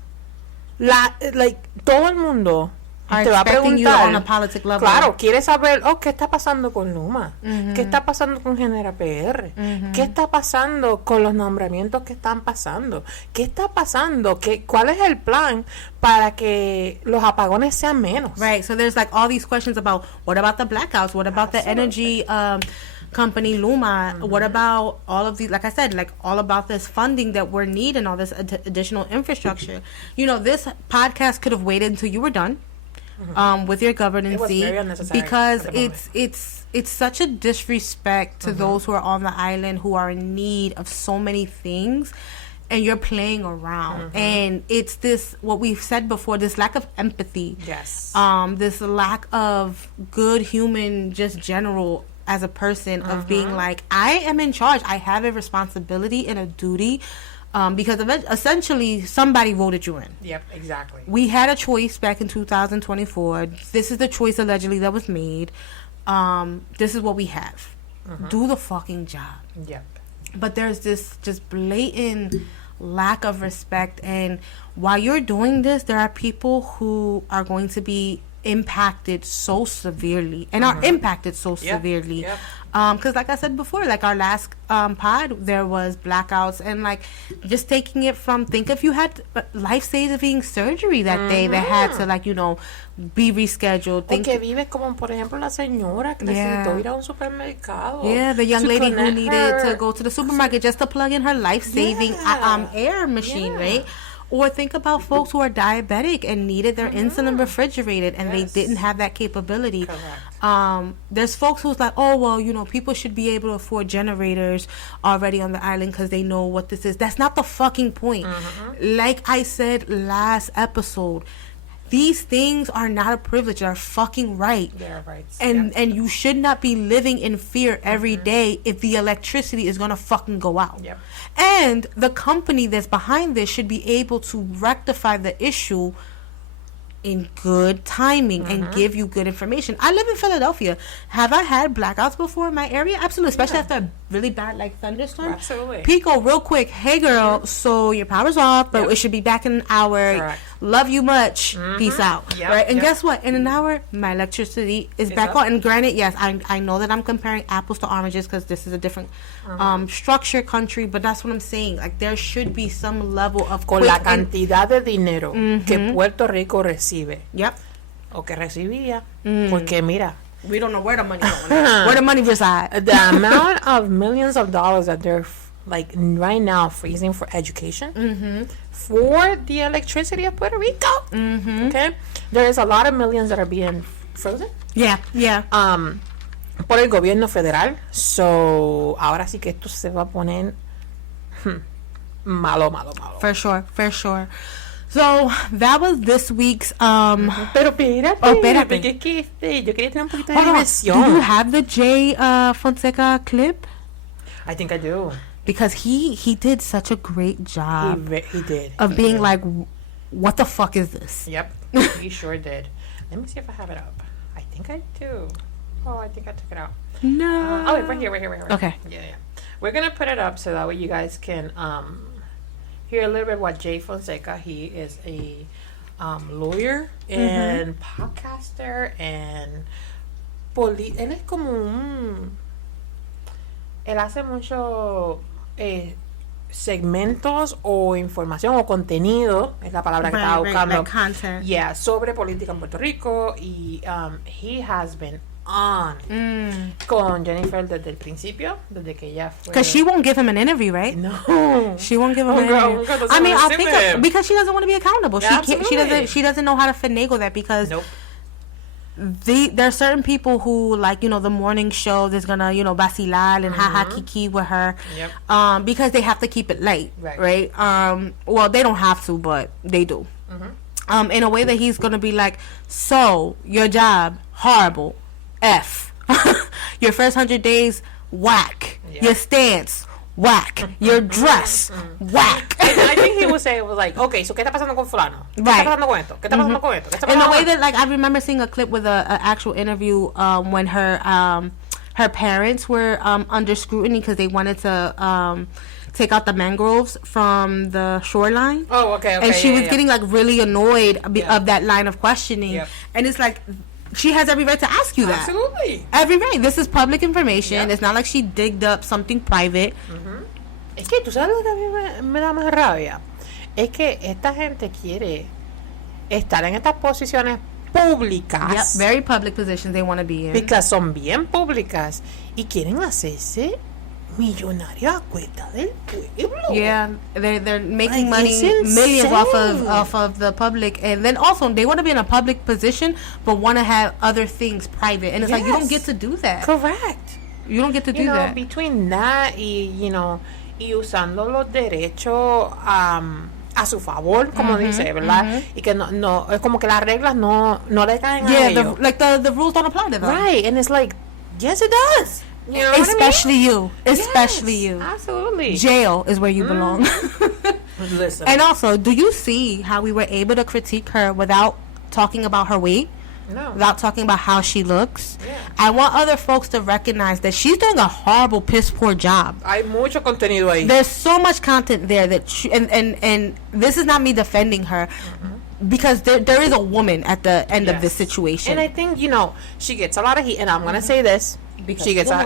todo el mundo te va a preguntar on a politic level. Claro, quiere saber, ¿qué está pasando con Luma? ¿Qué está pasando con Genera PR? ¿Qué está pasando con los nombramientos que están pasando? ¿Qué está pasando? ¿Cuál es el plan para que los apagones sean menos? Right, so there's like all these questions about what about the blackouts? What about the energy company Luma? What about all of these, like I said, like all about this funding that we're needing, all this additional infrastructure? You know, this podcast could have waited until you were done with your governance, because it's such a disrespect to those who are on the island who are in need of so many things, and you're playing around. And it's this, what we've said before, this lack of empathy. Yes. This lack of good human, just general as a person, of being like, I am in charge. I have a responsibility and a duty. Because essentially somebody voted you in. Yep, exactly. We had a choice back in 2024. This is the choice allegedly that was made. This is what we have. Do the fucking job. Yep. But there's this just blatant lack of respect. And while you're doing this, there are people who are going to be impacted so severely and are impacted so severely. Because like I said before, like our last pod, there was blackouts, and like just taking it from, think if you had life-saving surgery that day that had to, like, you know, be rescheduled. O que vives como, por ejemplo, la señora que necesitó ir a un supermercado. Yeah, the young lady who needed to go to the supermarket just to plug in her life-saving air machine, right? Or think about folks who are diabetic and needed their insulin refrigerated, and they didn't have that capability. There's folks who's like, oh, well, you know, people should be able to afford generators already on the island because they know what this is. That's not the fucking point. Like I said last episode, these things are not a privilege. They're fucking right. They're rights. And you should not be living in fear every day if the electricity is going to fucking go out. Yep. And the company that's behind this should be able to rectify the issue in good timing and give you good information. I live in Philadelphia. Have I had blackouts before in my area? Absolutely, especially after a really bad like thunderstorm. Absolutely. Pico, real quick. Hey girl, so your power's off, but it should be back in an hour. Correct. Love you much. Peace out. Yep. Right? And guess what? In an hour, my electricity is back on. And granted, yes, I know that I'm comparing apples to oranges because this is a different structure country, but that's what I'm saying. Like, there should be some level of con la cantidad de dinero que Puerto Rico recibe. Yep. O que recibía. Porque mira, we don't know where the money going. Where the money reside. The amount of millions of dollars that they're like right now freezing for education, for the electricity of Puerto Rico. Okay, there is a lot of millions that are being frozen. Yeah. Por el gobierno federal. So ahora sí que esto se va a poner malo. For sure. So that was this week's Pero espérate. Porque es que yo quería tener un poquito de diversión. Do you have the Jay Fonseca clip? I think I do. Because he did such a great job. He did. Of being like, what the fuck is this? Yep, he sure did. Let me see if I have it up. I think I do. Oh, I think I took it out. No. Oh, wait, right here. Okay. Yeah. We're going to put it up so that way you guys can hear a little bit what Jay Fonseca, he is a lawyer and podcaster and él es como él hace mucho segmentos o información o contenido, es la palabra que estaba buscando. Like content. Yeah, sobre política en Puerto Rico, y he has been on con Jennifer desde el principio, desde que ella fue. Because she won't give him an interview, right? No, she won't give him an interview. I mean, I think because she doesn't want to be accountable. Yeah, she doesn't know how to finagle that, because there are certain people who, like, you know, the morning show that's gonna, you know, vacilar and haha kiki with her, because they have to keep it light, right? Well, they don't have to, but they do. In a way that he's gonna be like, so your job horrible, F. Your first 100 days, whack. Your stance, whack. Your dress, whack. I think he would say, it was like, okay, so ¿qué está pasando con fulano? ¿Qué está pasando con esto? ¿Qué está pasando con esto? ¿Qué está pasando In a way con that, like, I remember seeing a clip with a actual interview when her parents were under scrutiny because they wanted to take out the mangroves from the shoreline. Oh, okay. And she was getting like really annoyed of that line of questioning. Yep. And it's like, she has every right to ask you that. Absolutely. Every right. This is public information. Yep. It's not like she digged up something private. Es que tú sabes lo que a mí me da más rabia. Es que esta gente quiere estar en estas posiciones públicas. Yep, very public positions they want to be in. Because son bien públicas y quieren hacerse millonarios a cuenta del pueblo. Yeah, they're making money, millions off of the public, and then also they want to be in a public position but want to have other things private, and it's like you don't get to do that. Correct. You don't get to do that. Between that y usando los derechos a su favor, como dice, ¿verdad? Y que no es como que las reglas no le caen a ellos. The rules don't apply to them. Right, and it's like, yes, it does. You know especially what I mean? Especially yes, you. Absolutely. Jail is where you belong. Listen. And also, do you see how we were able to critique her without talking about her weight? No. Without talking about how she looks. Yeah. I want other folks to recognize that she's doing a horrible, piss poor job. Hay mucho contenido ahí. There's so much content there that and this is not me defending her. Because there is a woman at the end of this situation. And I think, she gets a lot of heat, and I'm going to say this. Because she gets a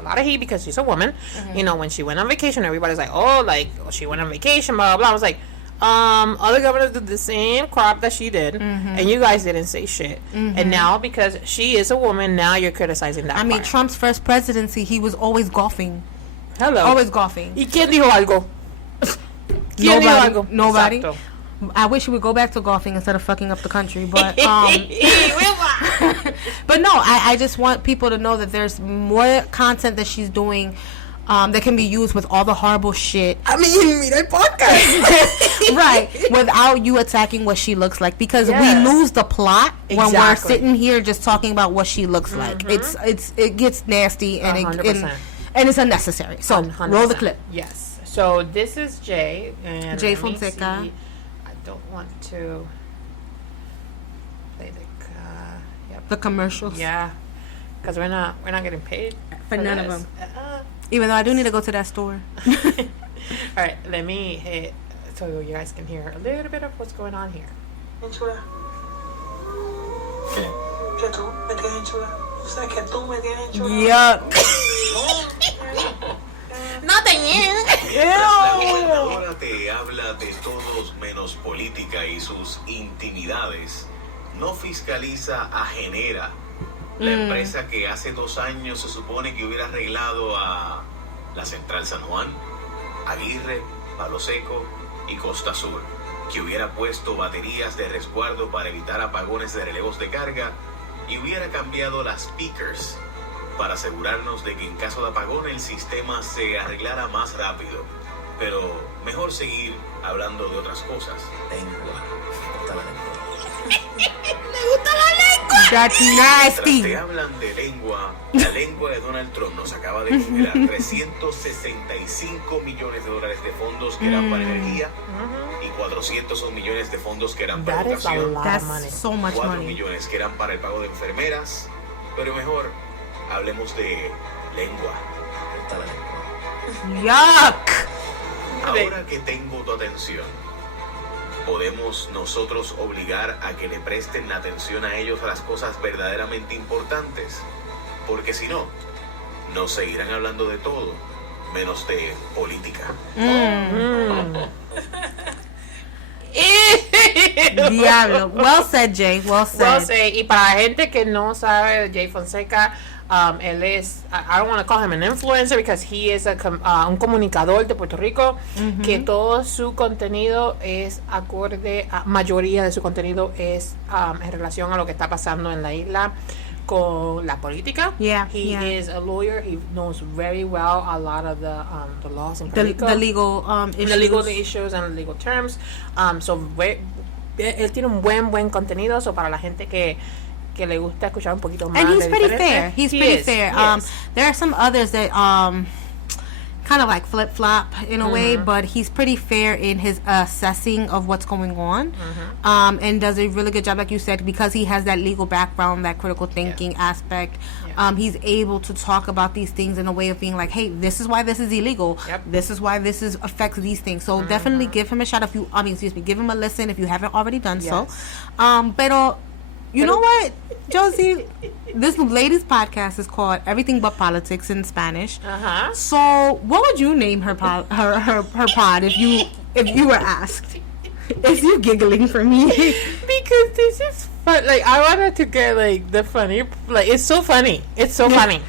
lot of heat because she's a woman. When she went on vacation, everybody's like, she went on vacation, blah, blah, blah. I was like, other governors did the same crap that she did, and you guys didn't say shit. And now, because she is a woman, now you're criticizing that mean, Trump's first presidency, he was always golfing. Hello. Always golfing. ¿Y quién dijo algo? Nobody. Exacto. I wish we would go back to golfing instead of fucking up the country, but but no, I just want people to know that there's more content that she's doing that can be used with all the horrible shit. I mean, mira el podcast. Right, without you attacking what she looks like, because we lose the plot when we're sitting here just talking about what she looks like. It gets nasty and and it's unnecessary. So 100%. Roll the clip. Yes. So this is Jay and Jay Fonseca. I don't want to play the commercials. Yeah, because we're not getting paid for none of them. Even though I do need to go to that store. All right, let me hit so you guys can hear a little bit of what's going on here. Yuck. No te La gobernadora te habla de todos menos política y sus intimidades. No fiscaliza a Genera, la empresa que hace 2 años se supone que hubiera arreglado a la Central San Juan, Aguirre, Palo Seco y Costa Sur, que hubiera puesto baterías de resguardo para evitar apagones de relevos de carga y hubiera cambiado las speakers para asegurarnos de que en caso de apagón el sistema se arreglara más rápido. Pero mejor seguir hablando de otras cosas. Lengua. ¡Me gusta la lengua! That's nasty. Mientras te hablan de lengua, la lengua de Donald Trump nos acaba de congelar 365 millones de dólares de fondos que eran para energía y 400 millones de fondos que eran para educación. That's so much 4 money. millones que eran para el pago de enfermeras. Pero mejor hablemos de lengua. Yuck. Ahora que tengo tu atención, ¿podemos nosotros obligar a que le presten atención a ellos a las cosas verdaderamente importantes? Porque si no, nos seguirán hablando de todo, menos de política. Diablo. Well said, Jay. Well said. Well said. Y para la gente que no sabe, Jay Fonseca, él es, I don't want to call him an influencer because he is un comunicador de Puerto Rico, que todo su contenido es acorde, mayoría de su contenido es en relación a lo que está pasando en la isla con la política. He is a lawyer. He knows very well a lot of the laws in Puerto Rico. The legal issues. The legal issues and legal terms. Él tiene un buen contenido. So para la gente que le gusta escuchar un poquito más. And he's pretty fair. He's pretty fair. Yes. There are some others that kind of like flip-flop in a way, but he's pretty fair in his assessing of what's going on, and does a really good job, like you said, because he has that legal background, that critical thinking aspect. He's able to talk about these things in a way of being like, hey, this is why this is illegal. This is why this affects these things. So definitely give him a shot give him a listen if you haven't already done so. Pero you know what, Josie? This lady's podcast is called Everything But Politics in Spanish. So what would you name her pod if you were asked? Is you giggling for me? Because this is fun. Like, I wanted to get, like, the funny... Like, it's so funny. It's so funny.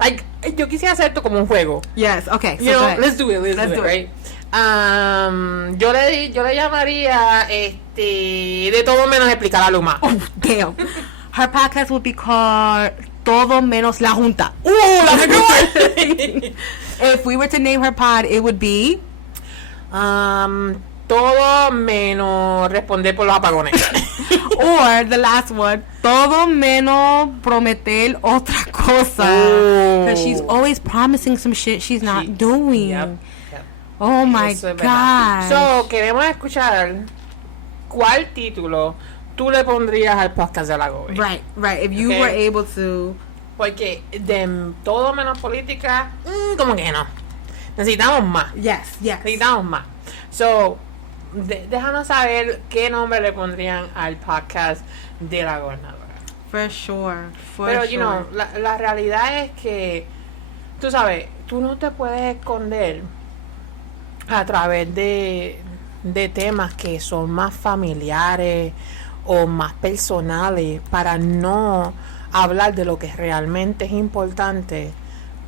Like, yo quisiera hacer esto como un juego. Yes, okay. So you know, let's do it. Let's do it, right? Yo le llamaría, de todo menos explicar a Luma. Oh, damn. Her podcast would be called Todo Menos La Junta. Ooh, that's a good one! If we were to name her pod, it would be... Todo menos responder por los apagones. Or the last one, todo menos prometer otra cosa. Because she's always promising some shit she's not doing. Yep. Oh my God. So, queremos escuchar cuál título tú le pondrías al podcast de la Gobi. Right. If you were able to. Porque de todo menos política, como que no. Necesitamos más. Yes. Necesitamos más. So, déjanos saber qué nombre le pondrían al podcast de la gobernadora. For sure. Pero, you know, la realidad es que, tú sabes, tú no te puedes esconder a través de temas que son más familiares o más personales para no hablar de lo que realmente es importante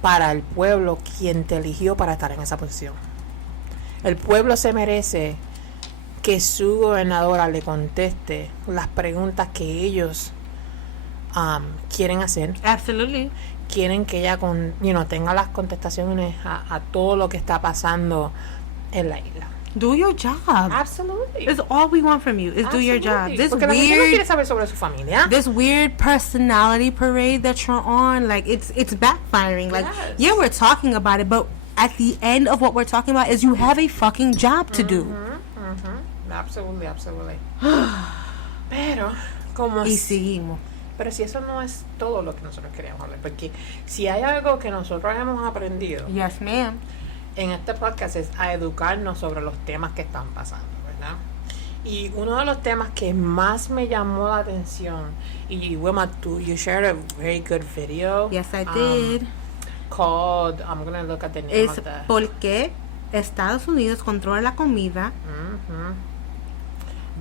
para el pueblo quien te eligió para estar en esa posición. El pueblo se merece que su gobernadora le conteste las preguntas que ellos quieren hacer. Absolutely. Quieren que ella tenga las contestaciones a todo lo que está pasando en la isla. Do your job. Absolutely. It's all we want from you is do your job. Porque la gente no quiere saber sobre su familia. This weird personality parade that you're on, like it's backfiring. Like, yeah, we're talking about it, but at the end of what we're talking about is you have a fucking job to do. Absolutely. Pero, y seguimos. Pero si eso no es todo lo que nosotros queríamos hablar, porque si hay algo que nosotros hemos aprendido, yes, ma'am, en este podcast es a educarnos sobre los temas que están pasando, ¿verdad? Y uno de los temas que más me llamó la atención, y Wilma, you shared a very good video. Yes, I did. Called, I'm going to look at the name of the... ¿Por qué Estados Unidos controla la comida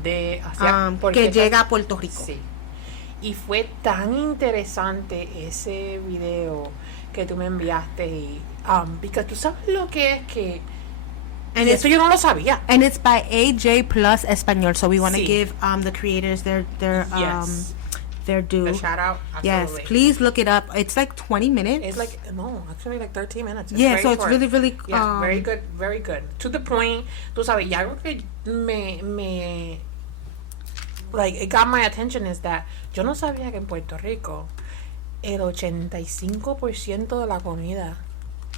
que llega a Puerto Rico? Sí. Y fue tan interesante ese video que tú me enviaste y porque tú sabes lo que es que y eso yo no lo sabía. And it's by AJ Plus Español, so we want to give the creators their due. The shout out. Absolutely. Yes, please look it up. It's like 20 minutes. It's like actually like 13 minutes. It's so it's really very good. To the point. Tú sabes, y algo que me like it got my attention is that yo no sabía que en Puerto Rico el 85% de la comida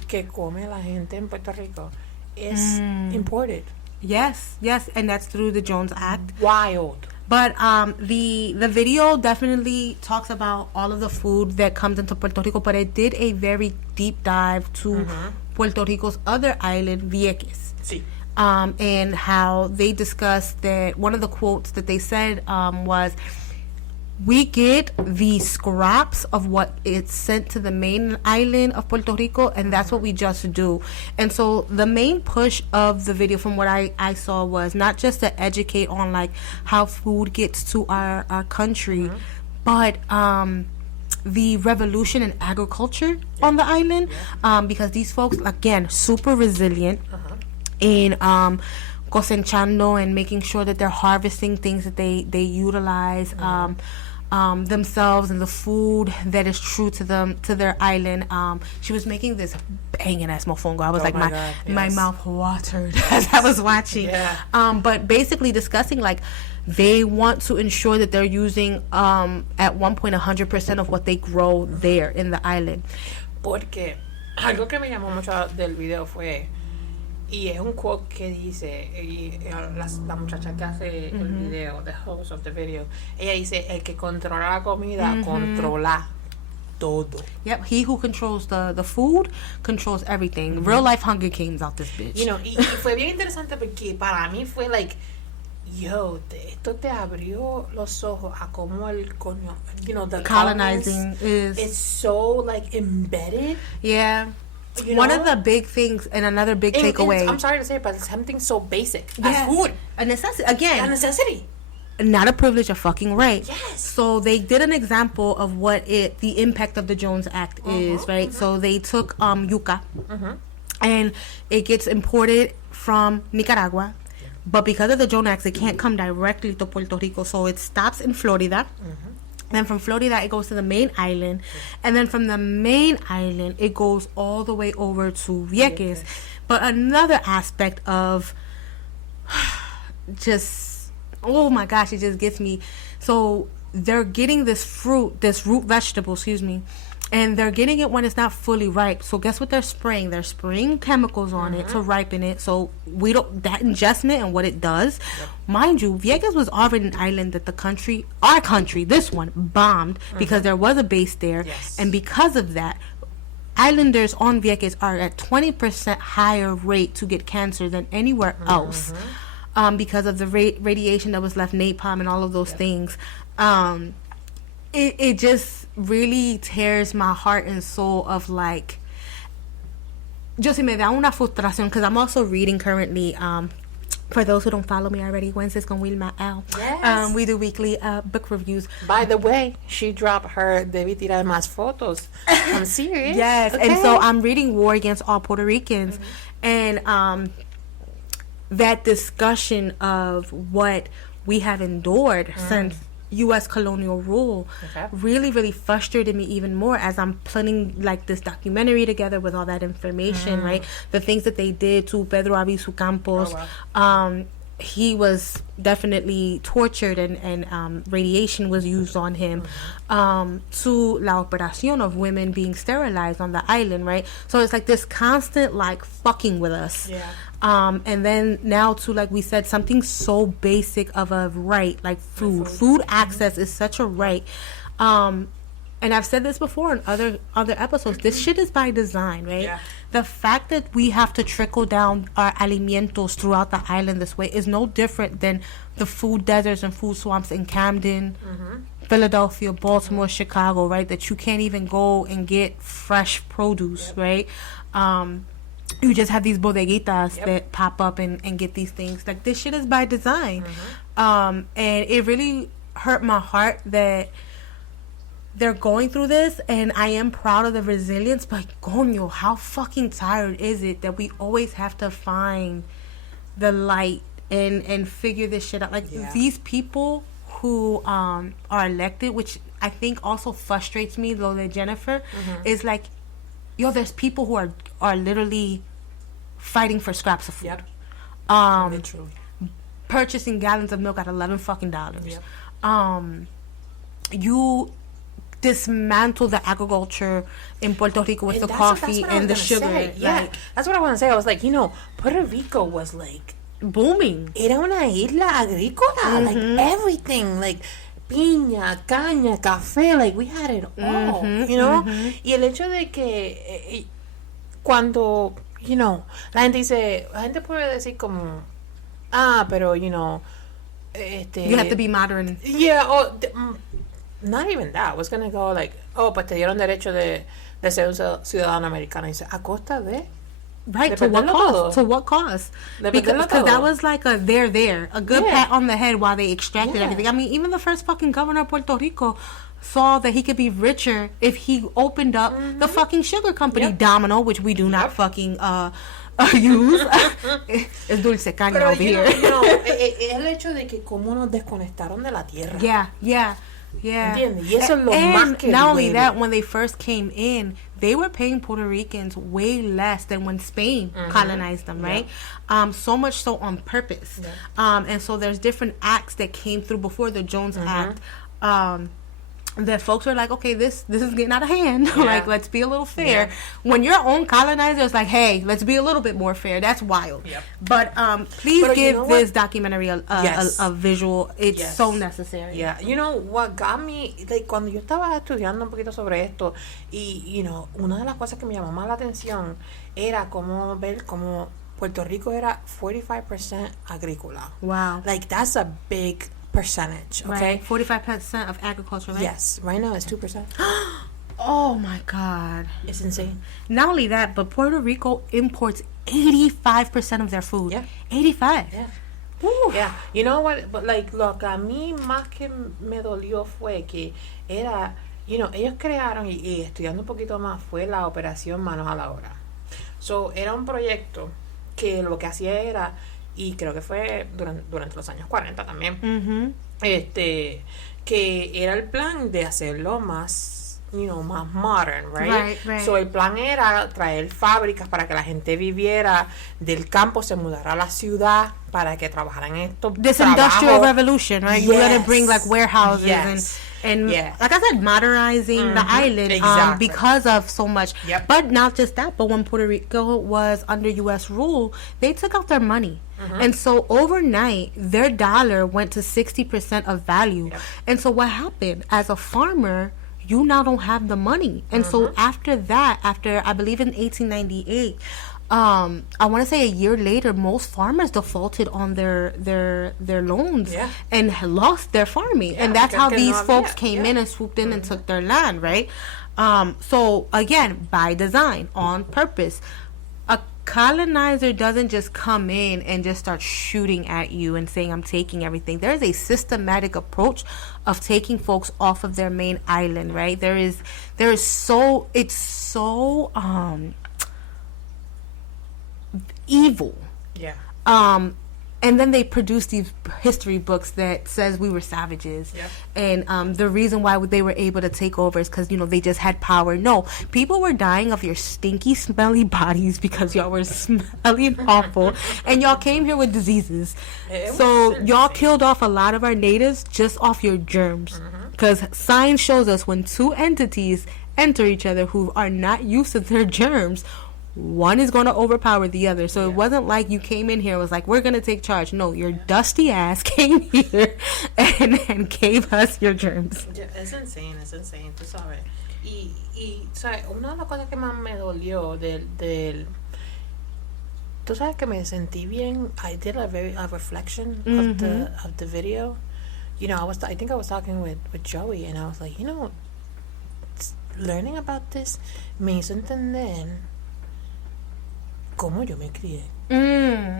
que come la gente en Puerto Rico is imported. Yes, and that's through the Jones Act. Wild. But the video definitely talks about all of the food that comes into Puerto Rico, but it did a very deep dive to Puerto Rico's other island, Vieques. Sí. And how they discussed that one of the quotes that they said was, we get the scraps of what is sent to the main island of Puerto Rico, and that's what we just do. And so the main push of the video, from what I saw, was not just to educate on like how food gets to our country, but the revolution in agriculture on the island, because these folks, again, super resilient in cosechando and making sure that they're harvesting things that they utilize themselves and the food that is true to them, to their island. She was making this banging ass mofongo. I was my mouth watered as I was watching. But basically discussing like they want to ensure that they're using at one point 100% of what they grow there in the island. Porque Algo que me llamó mucho del video fue, y es un quote que dice, la muchacha que hace el video, the host of the video, ella dice, el que controla la comida, controla todo. Yep, he who controls the food controls everything. Real life Hunger Games out this bitch. You know, y fue bien interesante porque para mí fue like, yo, esto te abrió los ojos a cómo el coño, you know, the colonizing is, it's so like embedded. Yeah. You One know? of the big things and another big takeaway. I'm sorry to say it, but it's something so basic as food. A necessity. Again. A necessity. Not a privilege, a fucking right. Yes. So they did an example of what the impact of the Jones Act is, right? So they took yuca, and it gets imported from Nicaragua, but because of the Jones Act, it can't come directly to Puerto Rico, so it stops in Florida. Then from Florida, it goes to the main island, and then from the main island, it goes all the way over to Vieques. But another aspect of just, oh my gosh, it just gets me. So they're getting this root vegetable, and they're getting it when it's not fully ripe. So guess what they're spraying? They're spraying chemicals on it to ripen it. So that ingestment and what it does. Mind you, Vieques was already an island that our country, this one, bombed because there was a base there. Yes. And because of that, islanders on Vieques are at 20% higher rate to get cancer than anywhere else. Because of the radiation that was left, napalm and all of those things. It just really tears my heart and soul of like, yo si me da una frustración, because I'm also reading currently, for those who don't follow me already, Wednesdays con Wilma L. Yes. We do weekly book reviews. By the way, she dropped her Debí tirar más fotos. I'm serious. Yes, okay. and so I'm reading War Against All Puerto Ricans, and that discussion of what we have endured since U.S. colonial rule really, really frustrated me even more as I'm putting like this documentary together with all that information, right? The things that they did to Pedro Avisu Campos. He was definitely tortured and radiation was used on him, to La Operación of women being sterilized on the island, right? So it's like this constant like fucking with us. And then now to, like we said, something so basic of a right, like food access is such a right. And I've said this before in other episodes, this shit is by design, right? The fact that we have to trickle down our alimentos throughout the island this way is no different than the food deserts and food swamps in Camden, Philadelphia, Baltimore, Chicago, right? That you can't even go and get fresh produce, right? You just have these bodeguitas that pop up and get these things. Like, this shit is by design. And it really hurt my heart that they're going through this, and I am proud of the resilience, but coño, how fucking tired is it that we always have to find the light and figure this shit out? Like, these people who are elected, which I think also frustrates me, though, that Jennifer, is like, yo, there's people who are literally fighting for scraps of food. Literally. Purchasing gallons of milk at $11 fucking dollars. You dismantle the agriculture in Puerto Rico with the coffee and the sugar. Like, that's what I want to say. I was like, Puerto Rico was like booming. Era una isla agrícola. Like everything. Like piña, caña, café. Like we had it all. You know? Y el hecho de que cuando, la gente puede decir como, pero, you have to be modern. Yeah, not even that. I was going to go like, pues te dieron derecho de ser un ciudadano americano. Y dice, ¿a costa de? Right, to what cost? To what cost? Because that was like a good pat on the head while they extracted everything. I mean, even the first fucking governor of Puerto Rico saw that he could be richer if he opened up the fucking sugar company, Domino, which we do not fucking use. Es dulce caña over here. El hecho de que como nos desconectaron de la tierra. Yeah. ¿Entiendes? Y eso es lo más que not only that, when they first came in, they were paying Puerto Ricans way less than when Spain colonized them, right? So much so on purpose. And so there's different acts that came through before the Jones Act, that folks are like, okay, this is getting out of hand. Like, let's be a little fair. When your own colonizer is like, hey, let's be a little bit more fair. That's wild. But please give this documentary a visual. It's so necessary. Yeah. You know what got me, like, cuando yo estaba estudiando un poquito sobre esto, y, you know, una de las cosas que me llamó más la atención era como ver como Puerto Rico era 45% agrícola. Wow. Like, that's a big percentage, okay? Right. 45% of agriculture, right? Yes. Right now it's 2%. Oh my God. It's insane. Not only that, but Puerto Rico imports 85% of their food. Yeah. 85. Yeah. Woo. Yeah. You know what? But like, lo que a mí más que me dolió fue que era, you know, ellos crearon, y estudiando un poquito más, fue la operación Manos a la Obra. So, era un proyecto que lo que hacía era, y creo que fue durante los años 40 también, que era el plan de hacerlo más, you know, más modern, right? So, el plan era traer fábricas para que la gente viviera del campo, se mudara a la ciudad para que trabajaran en estos This trabajos. industrial revolution, right? You gotta bring like warehouses and like I said, modernizing the island because of so much. But not just that, but when Puerto Rico was under U.S. rule, they took out their money. And so overnight, their dollar went to 60% of value. And so what happened? As a farmer, you now don't have the money. And so after that, after I believe in 1898, I want to say a year later, most farmers defaulted on their loans and lost their farming. And that's how these folks came in and swooped in and took their land, right? So again, by design, on purpose. A colonizer doesn't just come in and just start shooting at you and saying, I'm taking everything. There is a systematic approach of taking folks off of their main island, right? It's so evil. And then they produce these history books that says we were savages. And the reason why they were able to take over is because, you know, they just had power. No, people were dying of your stinky, smelly bodies because y'all were smelly and awful. And y'all came here with diseases. So y'all killed off a lot of our natives just off your germs. Because science shows us when two entities enter each other who are not used to their germs, one is going to overpower the other. So it wasn't like you came in here and was like, we're going to take charge. No, your dusty ass came here and gave us your germs. Es insane, tú sabes. Y ¿sabes? Una de las cosas que más me dolió del tú sabes que me sentí bien. I did a reflection of the video. You know, I think I was talking with Joey, and I was like, you know, learning about this me hizo entender cómo yo me crié.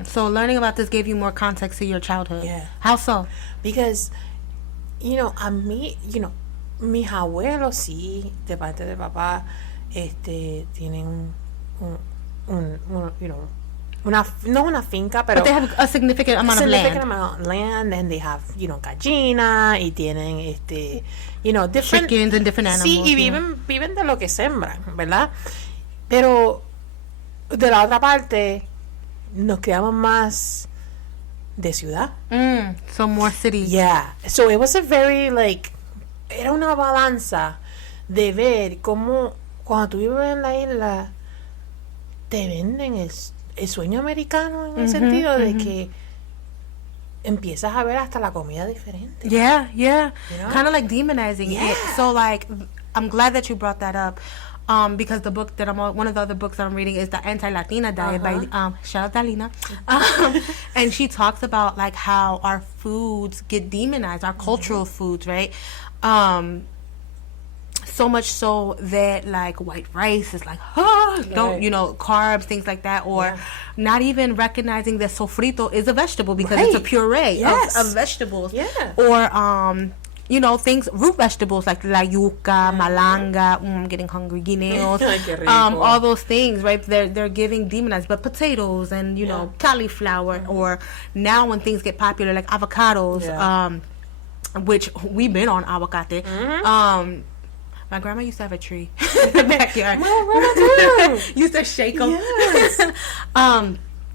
So learning about this gave you more context to your childhood. How so? Because, you know, a mí, you know, mis abuelos sí, de parte de papá, tienen you know, no una finca, pero but they have a significant amount of land, and they have, you know, gallina, y tienen, you know, different chickens and different animals. Sí, y viven de lo que sembran, ¿verdad? Pero de la otra parte nos criamos más de ciudad. So more cities. So it was a very, like, era una balanza de ver cómo cuando tú vives en la isla te venden el sueño americano, en el sentido de que empiezas a ver hasta la comida diferente. You know? Kind of like demonizing it. So like, I'm glad that you brought that up. Because the book that one of the other books that I'm reading is the Anti-Latina Diet by shout out to Alina, and she talks about like how our foods get demonized, our cultural foods, right? So much so that like white rice is like don't, you know, carbs, things like that, or not even recognizing that sofrito is a vegetable because it's a puree of vegetables, or you know, things, root vegetables like la yuca, malanga, I'm getting hungry, guineos, all those things, right? They're giving demonized, but potatoes and, you know, cauliflower, or now when things get popular like avocados, which we've been on aguacate. My grandma used to have a tree in the backyard. My grandma too. Used to shake them.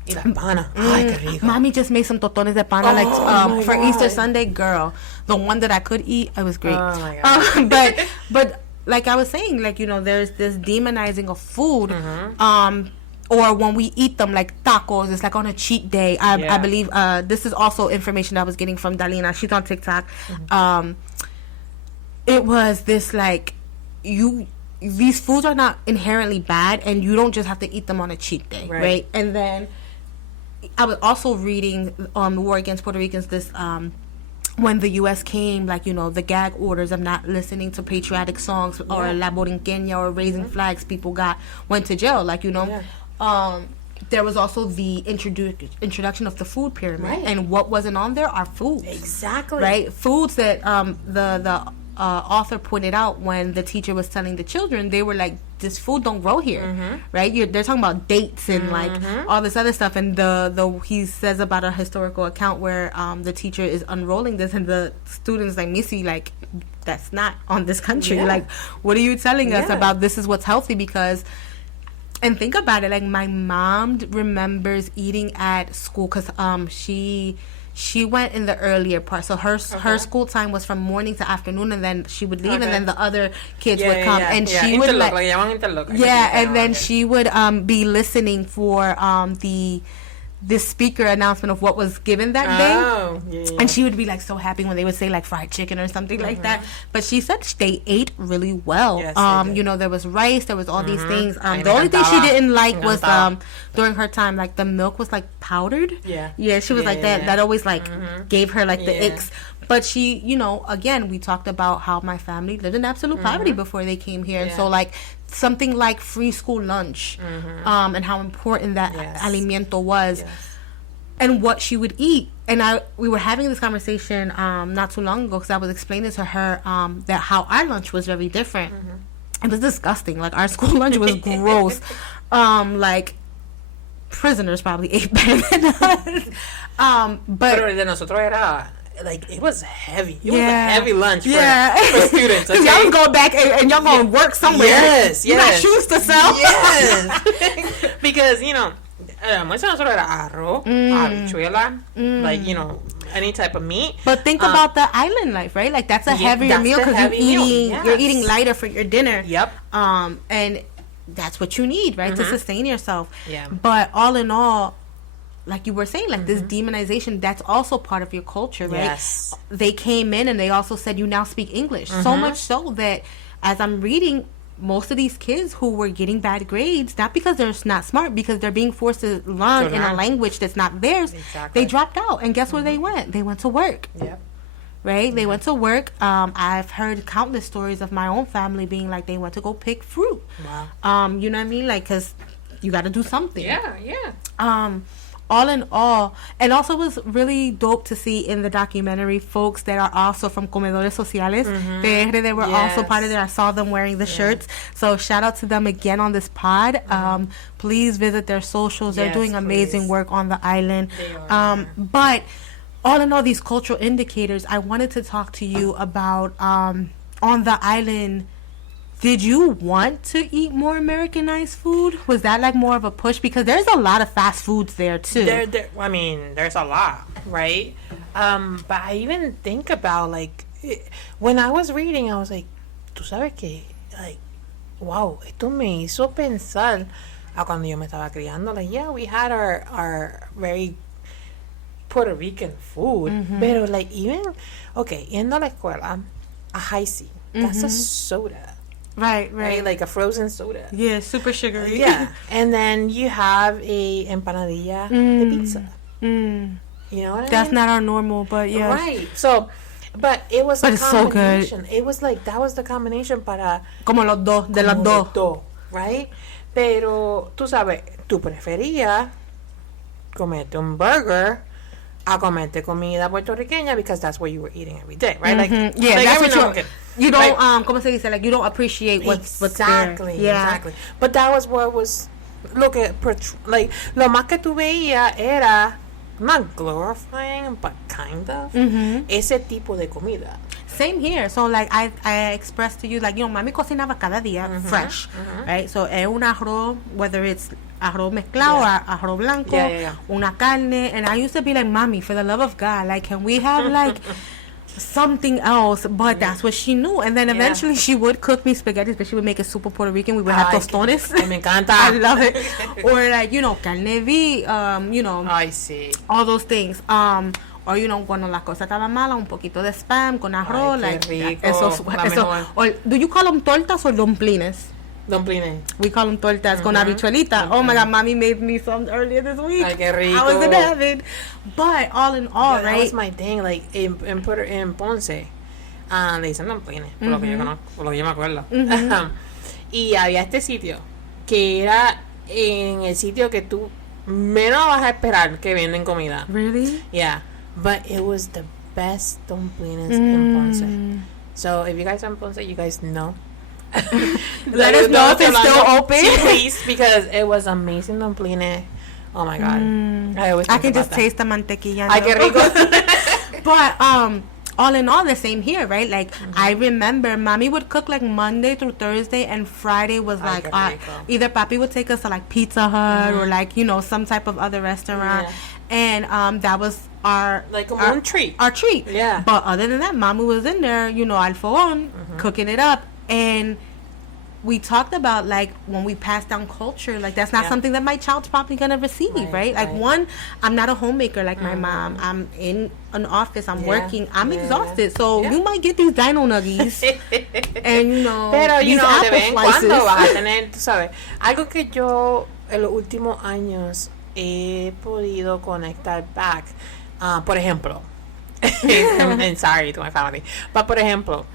Y la pana. Ay, qué rico. Mommy just made some totones de pana for Easter Sunday. Girl, the one that I could eat, it was great. Oh my God. But like I was saying, like, you know, there's this demonizing of food. Or when we eat them, like tacos, it's like on a cheat day. I believe this is also information I was getting from Dalina. She's on TikTok. It was this like, these foods are not inherently bad, and you don't just have to eat them on a cheat day, right? And then I was also reading on the war against Puerto Ricans, this when the U.S. came, like, you know, the gag orders of not listening to patriotic songs or La Borinqueña or raising flags, people went to jail, like, you know. There was also the introduction of the food pyramid, and what wasn't on there are foods. Exactly. Right? Foods that the author pointed out when the teacher was telling the children, they were like, this food don't grow here, right? They're talking about dates and like all this other stuff, and he says about a historical account where the teacher is unrolling this, and the students like, Missy, like, that's not on this country. Like, what are you telling us about this is what's healthy? Because, and think about it, like, my mom remembers eating at school because she went in the earlier part, so her school time was from morning to afternoon, and then she would leave, and then the other kids would come, and she would and then she would be listening for this speaker announcement of what was given that day, and she would be like so happy when they would say like fried chicken or something like that. But she said they ate really well. You know, there was rice, there was all these things. The only thing she didn't like was during her time, like, the milk was like powdered. She was like that always like gave her like the icks. But she, you know, again, we talked about how my family lived in absolute poverty before they came here. And so, like, something like free school lunch, and how important that alimento was, and what she would eat. And we were having this conversation not too long ago, because I was explaining to her that how our lunch was very different. It was disgusting. Like, our school lunch was gross. Like, prisoners probably ate better than us. But de nosotros era, like, it was heavy. It was a heavy lunch for students. Okay? Y'all was going back and y'all going to work somewhere. You got shoes to sell. Because, you know, mucho nosotros era arroz, habichuela, like, you know, any type of meat. But think about the island life, right? Like, that's a heavier meal because you're eating lighter for your dinner. And that's what you need, right, to sustain yourself. But all in all, like you were saying, like, this demonization, that's also part of your culture, right? They came in and they also said, you now speak English. So much so that, as I'm reading, most of these kids who were getting bad grades, not because they're not smart, because they're being forced to learn in a language that's not theirs, they dropped out. And guess where they went? They went to work. Right? They went to work. I've heard countless stories of my own family being like, they went to go pick fruit. You know what I mean? Like, because you got to do something. All in all, and also was really dope to see in the documentary folks that are also from Comedores Sociales, PR, they were also part of it. I saw them wearing the shirts. So shout out to them again on this pod. Please visit their socials. They're doing amazing work on the island. But all in all, these cultural indicators, I wanted to talk to you about on the island. Did you want to eat more Americanized food? Was that like more of a push? Because there's a lot of fast foods there too. I mean, there's a lot, right? But I even think about, like, when I was reading, I was like, tú sabes que, like, wow, esto me hizo pensar a cuando yo me estaba criando. Like, yeah, we had our very Puerto Rican food, pero like, even, okay, yendo a la escuela, a high C, that's a soda. Right. Like a frozen soda. Yeah, super sugary. And then you have a empanadilla de pizza. You know what I That's mean? not our normal, but yeah. Right. So, but it was a combination. So good. It was like, that was the combination para... Como los dos, de las dos. Right? Pero, tú sabes, tú preferías comerte un burger a comerte comida puertorriqueña because that's what you were eating every day, right? Like, that's what you don't, como se dice, like, you don't appreciate what's there. Exactly. But that was what was, look at, like, lo más que tú veías era, not glorifying, but kind of, ese tipo de comida. Same here. So, like, I expressed to you, like, you know, mami cocinaba cada día fresh, right? So, un arroz, whether it's arroz mezclado, arroz blanco, una carne, and I used to be like, Mommy, for the love of God, like, can we have like something else? But that's what she knew. And then eventually she would cook me spaghetti, but she would make it super Puerto Rican. We would have tostones. Me encanta. I love it. Or like, you know, carne vi, you know, I see. all those things. Or, you know, cuando la cosa estaba mala, un poquito de spam con arroz. Ay, like, rico. Eso. Or, do you call them tortas or dumplings? Dumplings. We call them tortas con habichuelita. Oh my God, Mommy made me some earlier this week. Ay, qué rico. I was in heaven. But all in all, right? That was my thing. Like, in Ponce, le dicen dumplings, por lo que yo conozco, por lo que yo me acuerdo. Y había este sitio, que era en el sitio que tú menos vas a esperar que venden comida. Really? Yeah. But it was the best dumplings in Ponce. So if you guys are in Ponce, you guys know. Let us know if it's still open. Please, because it was amazing dumplings. Oh my God. I can just taste the mantequilla. Ay, qué rico. But all in all, the same here, right? Like, I remember Mommy would cook like Monday through Thursday, and Friday was like either Papi would take us to like Pizza Hut or like, you know, some type of other restaurant. And that was our treat. Our treat. Yeah. But other than that, Mommy was in there, you know, al fogón, cooking it up. And we talked about, like, when we pass down culture, like, that's not something that my child's probably going to receive, right? Like, one, I'm not a homemaker like my mom. I'm in an office. I'm working. I'm exhausted. So you might get these dino nuggies and, you know, pero, these you know, apple de vez en slices. cuando vas a tener, tú sabes, algo que yo en los últimos años he podido conectar back. Por ejemplo, and sorry to my family, but por ejemplo,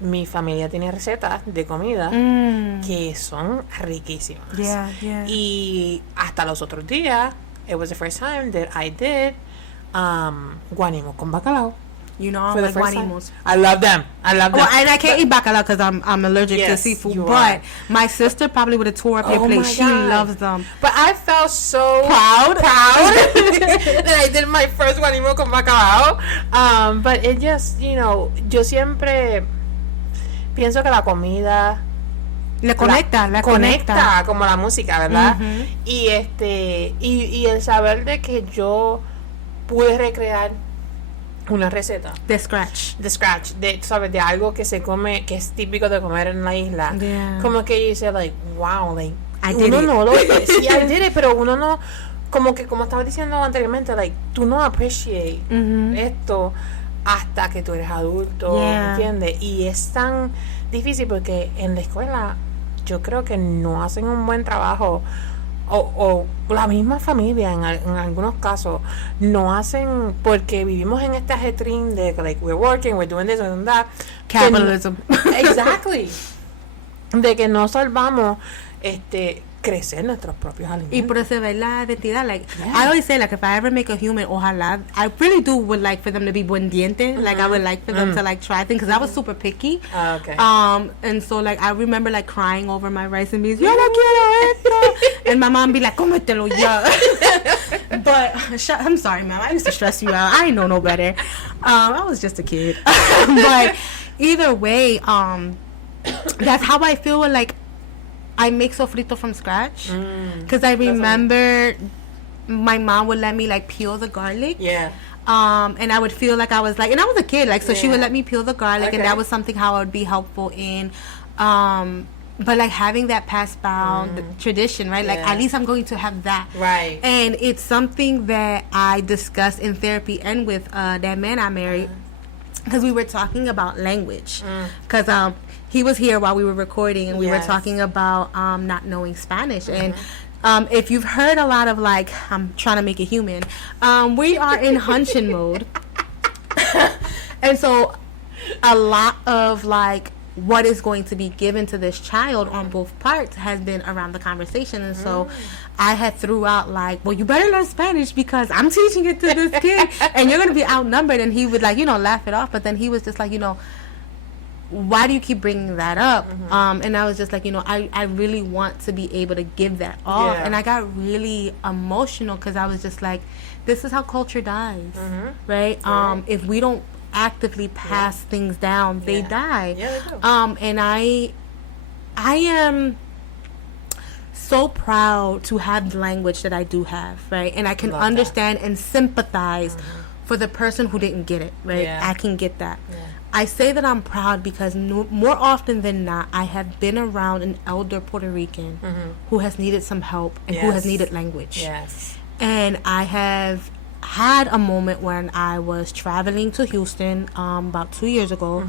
mi familia tiene recetas de comida que son riquísimas. Y hasta los otros días, it was the first time that I did guanimo con bacalao. You know, I like guanimos. I love them. I love them. Well, and I can't eat bacalao because I'm allergic to seafood. But my sister probably would have tore up your plate. She loves them. But I felt so proud that I did my first guanimo con bacalao. But it just, you know, yo siempre pienso que la comida le conecta como la música, ¿verdad? Y y el saber de que yo pude recrear una receta de scratch, sabes, de algo que se come, que es típico de comer en la isla, como que yo dice, like, wow, like, uno no lo sí, I did it, pero uno no, como estaba diciendo anteriormente, like, tú no appreciate esto hasta que tú eres adulto, ¿entiendes? Y es tan difícil porque en la escuela yo creo que no hacen un buen trabajo, o la misma familia en algunos casos no hacen, porque vivimos en este ajetrín de like we're working, we're doing this, we're doing that, capitalism. Exactly. De que no salvamos crecer nuestros propios alimentos. Y preservar la identidad. Like, I always say, like, if I ever make a human, ojalá, I really do would like for them to be buen diente. Like, I would like for them to, like, try things, because I was super picky. Okay. And so, like, I remember, like, crying over my rice and beans. Yo no quiero esto. And my mom be like, cómetelo ya. But, I'm sorry, mom. I used to stress you out. I didn't know no better. I was just a kid. But either way, that's how I feel with, like, I make sofrito from scratch because I remember my mom would let me like peel the garlic. And I would feel like I was like, and I was a kid, like, so she would let me peel the garlic, and that was something how I would be helpful in. But like having that passed down the tradition, right? Like, at least I'm going to have that. Right. And it's something that I discussed in therapy and with that man I married, because we were talking about language. Because he was here while we were recording, and we were talking about not knowing Spanish. And if you've heard a lot of, like, I'm trying to make it human, we are in hunchin mode. And so a lot of, like, what is going to be given to this child on both parts has been around the conversation. And so I had threw out, like, well, you better learn Spanish because I'm teaching it to this kid and you're going to be outnumbered. And he would, like, you know, laugh it off. But then he was just like, you know, why do you keep bringing that up? And I was just like, you know, I really want to be able to give that off. And I got really emotional because I was just like, this is how culture dies, right? If we don't actively pass things down, they die. Yeah, they do. And I am so proud to have the language that I do have, right? And I can understand and sympathize for the person who didn't get it, right? Yeah. I can get that. Yeah. I say that I'm proud because more often than not, I have been around an elder Puerto Rican who has needed some help and who has needed language. Yes. And I have had a moment when I was traveling to Houston about 2 years ago.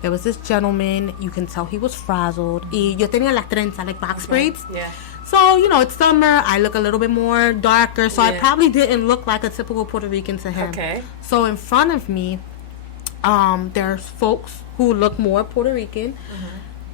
There was this gentleman, you can tell he was frazzled. Y yo tenía las trenzas, like box braids. Yeah. So, you know, it's summer. I look a little bit more darker. So I probably didn't look like a typical Puerto Rican to him. Okay. So in front of me, there's folks who look more Puerto Rican.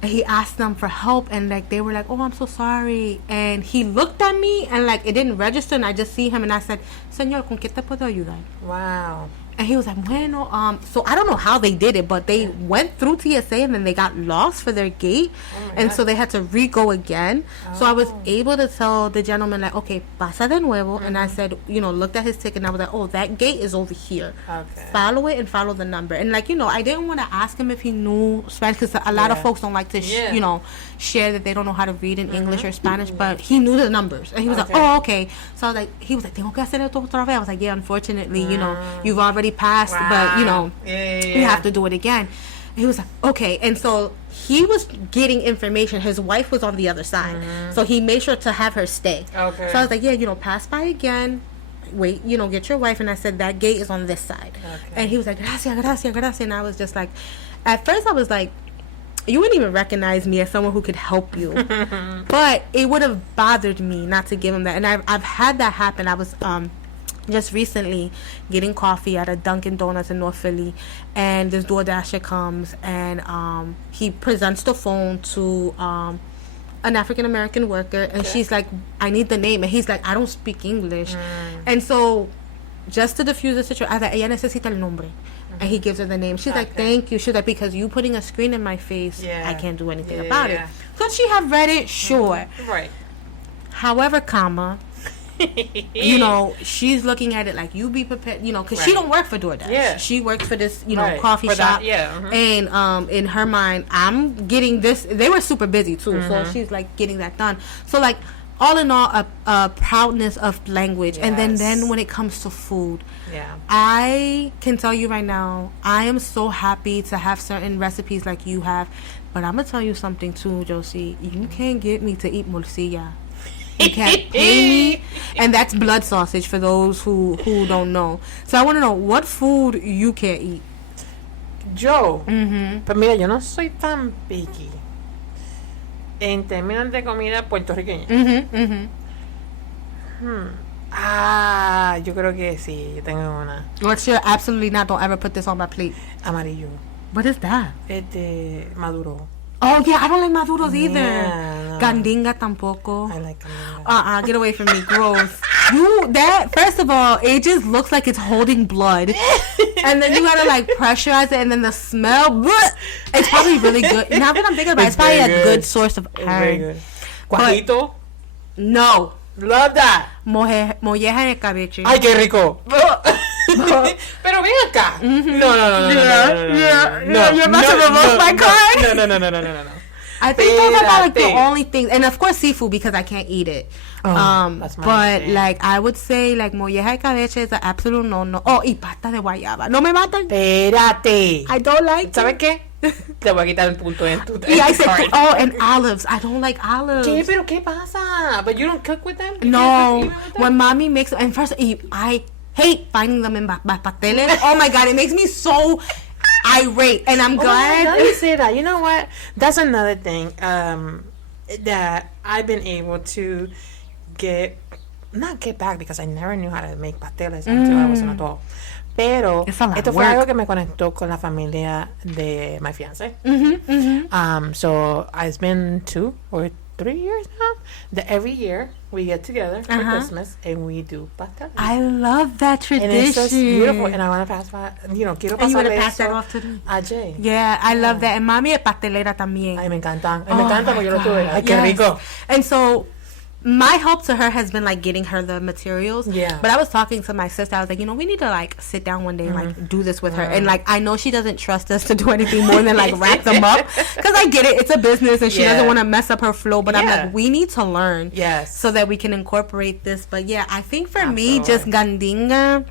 And he asked them for help, and like they were like, "Oh, I'm so sorry." And he looked at me, and like it didn't register, and I just see him, and I said, "Señor, ¿con qué te puedo ayudar?" Wow. And he was like, "Bueno, so I don't know how they did it, but they went through TSA and then they got lost for their gate, and so they had to re-go again." So I was able to tell the gentleman like, "Okay, pasa de nuevo," and I said, you know, looked at his ticket, and I was like, "Oh, that gate is over here. Okay. Follow it and follow the number." And like, you know, I didn't want to ask him if he knew Spanish because a lot of folks don't like to, you know, share that they don't know how to read in English or Spanish, but he knew the numbers, and he was like, "Oh, okay." So I was like, he was like, "Tengo que hacer esto otra vez?" I was like, "Yeah, unfortunately, you know, you've already passed, but you know, you have to do it again." He was like, "Okay." And so he was getting information. His wife was on the other side, so he made sure to have her stay. Okay. So I was like, "Yeah, you know, pass by again. Wait, you know, get your wife." And I said, "That gate is on this side." Okay. And he was like, "Gracias, gracias, gracias." And I was just like, at first I was like, you wouldn't even recognize me as someone who could help you. But it would have bothered me not to give him that. And I've had that happen. I was just recently getting coffee at a Dunkin' Donuts in North Philly, and this DoorDasher comes, and he presents the phone to an African American worker, and she's like, "I need the name," and he's like, "I don't speak English." And so just to diffuse the situation, I was like, "Ella necesita el nombre." And he gives her the name. She's like, "Thank you." She's like, "Because you putting a screen in my face, I can't do anything about it." Could she have read it? Sure. Right. However, comma, you know, she's looking at it like, you be prepared, you know, because she don't work for DoorDash. Yeah. She works for this, you know, coffee shop. And in her mind, I'm getting this. They were super busy too, so she's like getting that done. So like, all in all, a proudness of language. And then when it comes to food, I can tell you right now, I am so happy to have certain recipes like you have. But I'm gonna tell you something too, Josie. You can't get me to eat morcilla. You can't pay me. And that's blood sausage for those who don't know. So I want to know what food you can't eat. Yo, pues mira, yo no soy tan picky en términos de comida puertorriqueña. Yo creo que sí, yo tengo una. What's your absolutely not, don't ever put this on my plate? Amarillo. What is that? Maduro. Oh yeah, I don't like maduros either. No. Gandinga tampoco. I like gandinga. Get away from me, gross. First of all, it just looks like it's holding blood. And then you gotta like pressurize it, and then the smell, bleh, it's probably really good. Now that I'm thinking about it, it's probably a good source of iron. Very good. Guajito? No. Love that. Molleja en escabeche. Ay, qué rico. Pero ven acá. No. You're about to revoke my card? No. I think those are like the only things, and of course seafood because I can't eat it. That's my but thing. like I would say like molleja de cabeche is an absolute no. Oh, y pasta de guayaba. No me matan. Espérate. I don't like. ¿Sabes qué? Te voy a quitar el punto en tu I said, and olives. I don't like olives. ¿Qué? ¿Pero qué pasa? But you don't cook with them? No. When mommy makes, and first I hate finding them in pasteles. Oh my god, it makes me so irate, and I'm glad. Now you say that. You know what? That's another thing that I've been able to not get back, because I never knew how to make pasteles until I was an adult. Pero esto fue algo que me conectó con la familia de my fiancé. So it's been 2 or 3 years now that every year we get together for Christmas and we do pasteles. I love that tradition. And it's just beautiful. And I want to pass quiero pasarle pass that eso off to them. a Jay. Yeah, I love that. And mami es pastelera también. Ay, me encantan. Me encanta porque yo lo tuve. Ay, qué yes. rico. And so my help to her has been like getting her the materials. Yeah. But I was talking to my sister. I was like, we need to like sit down one day and like do this with her. And like, I know she doesn't trust us to do anything more than like wrap them up, because I get it. It's a business and she doesn't want to mess up her flow. But I'm like, we need to learn, so that we can incorporate this. But yeah, I think for me, just gandinga,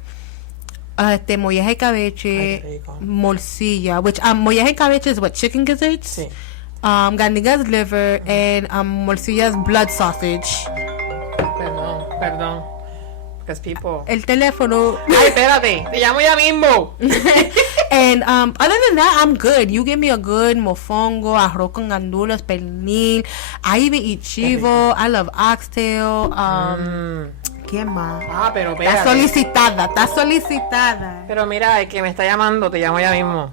molleje cabeche, morcilla, which molleje cabeche is what, chicken gizzards. Sí. Gandinga's liver, and morcilla's blood sausage. Perdón. Because people... El teléfono. Ay, espérate. Te llamo ya mismo. And other than that, I'm good. You give me a good mofongo, arroz con gandules, pernil. I even eat chivo. I love oxtail. ¿Qué más? Pero espérate. Está solicitada. Pero mira, el que me está llamando, te llamo ya mismo.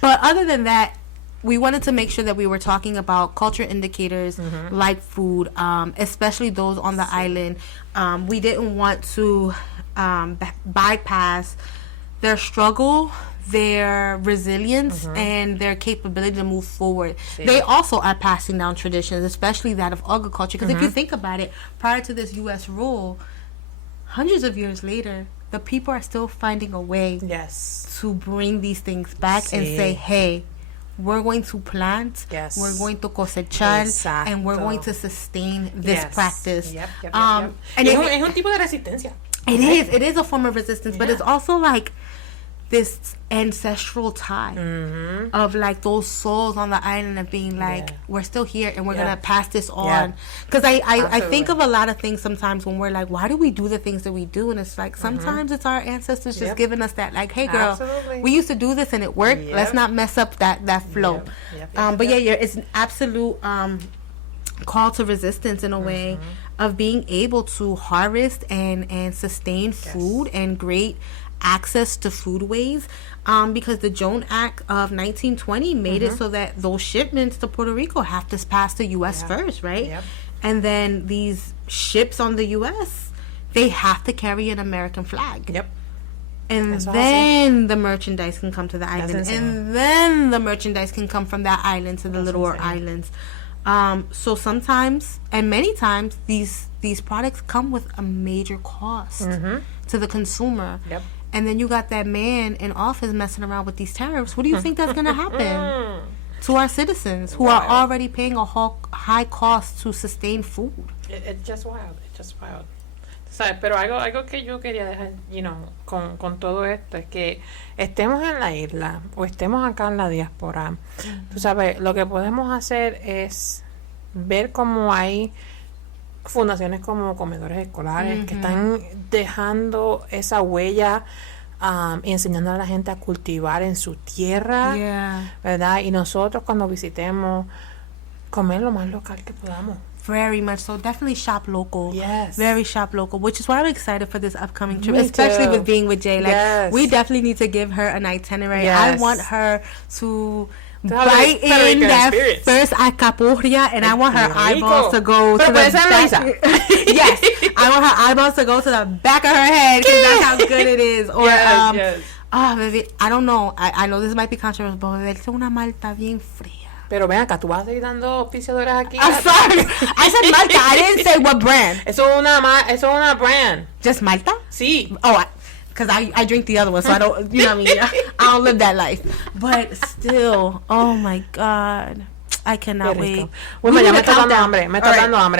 But other than that, we wanted to make sure that we were talking about culture indicators like food, especially those on the island. We didn't want to bypass their struggle, their resilience, and their capability to move forward. Sí. They also are passing down traditions, especially that of agriculture. Because if you think about it, prior to this U.S. rule, hundreds of years later, the people are still finding a way to bring these things back and say, hey, we're going to plant, we're going to cosechar, and we're going to sustain this practice. And es un tipo de resistencia. It is a form of resistance, but it's also like this ancestral tie of like those souls on the island of being like, we're still here and we're gonna pass this on. Because I think of a lot of things sometimes when we're like, why do we do the things that we do? And it's like sometimes it's our ancestors just giving us that, like, hey girl, we used to do this and it worked. Let's not mess up that flow. But it's an absolute call to resistance in a way of being able to harvest and sustain food and great access to foodways, because the Jones Act of 1920 made it so that those shipments to Puerto Rico have to pass the U.S. first, right? And then these ships on the U.S., they have to carry an American flag. And that's then the merchandise can come to the island. And then the merchandise can come from that island to the littler islands. So sometimes, and many times, these products come with a major cost to the consumer. And then you got that man in office messing around with these tariffs. What do you think that's going to happen to our citizens who are already paying a high cost to sustain food? It's just wild. ¿Sabes? Pero algo que yo quería dejar, con todo esto es que estemos en la isla o estemos acá en la diáspora. Tú sabes, lo que podemos hacer es ver cómo hay fundaciones como comedores escolares que están dejando esa huella y enseñando a la gente a cultivar en su tierra, ¿verdad? Y nosotros cuando visitemos, comer lo más local que podamos. Very much so. Definitely shop local. Very shop local, which is why I'm excited for this upcoming trip, especially with being with Jay. Like, we definitely need to give her an itinerary. I want her to bite in that first alcapurria, and I want her eyeballs to go to the back. I want her eyeballs to go to the back of her head, because that's how good it is. Or baby, I don't know. I know this might be controversial, but beberse una malta bien fría. Pero ven acá, tú vas a seguir dando auspiciadoras aquí. I'm sorry. I said Malta. I didn't say what brand. Eso es una brand. Just Malta? Sí. Oh, because I drink the other one, so I don't, you know what I mean? I don't live that life. But still, oh my God. I cannot wait. Well, me está dando hambre.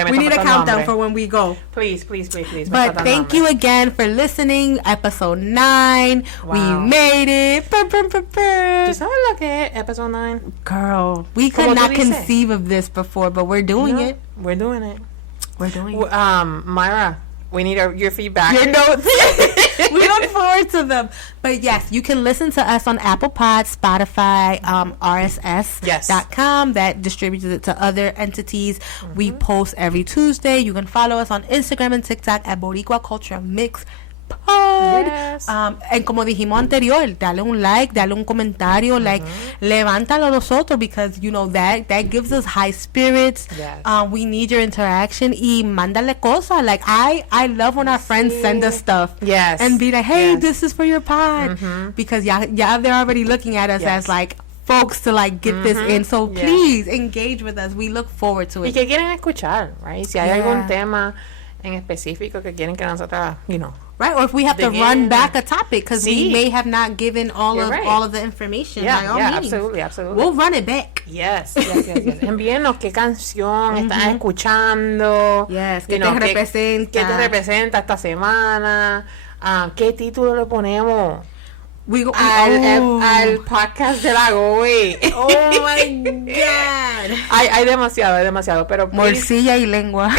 We need a countdown for when we go. Please. But thank you again for listening. Episode 9. Wow. We made it. ¿Tú sabes lo que es episode 9? Girl, we could not conceive of this before, but we're doing it. We're doing it. Myra, we need your feedback. Your notes. We look forward to them. But yes, you can listen to us on Apple Pods, Spotify, RSS.com that distributes it to other entities. We post every Tuesday. You can follow us on Instagram and TikTok at Boricua Culture Mix Pod. And como dijimos anterior, dale un like, dale un comentario, like, levántalo nosotros, because that gives us high spirits. We need your interaction. Y mándale cosas. Like, I love when our friends send us stuff. And be like, hey, this is for your pod. Because they're already looking at us as like folks to like get this in. So please engage with us. We look forward to it. Y que quieren escuchar, right? Si hay algún tema en específico que quieren que nosotras, right? Or if we have to run back a topic because we may have not given all of the information. Yeah, by all means. absolutely. We'll run it back. Yes. Envíenos qué canción están escuchando. Yes, qué te representa. ¿Qué te representa esta semana? ¿Qué título le ponemos? Al podcast de la Goy. Oh my God. Hay demasiado, pero morcilla y lengua.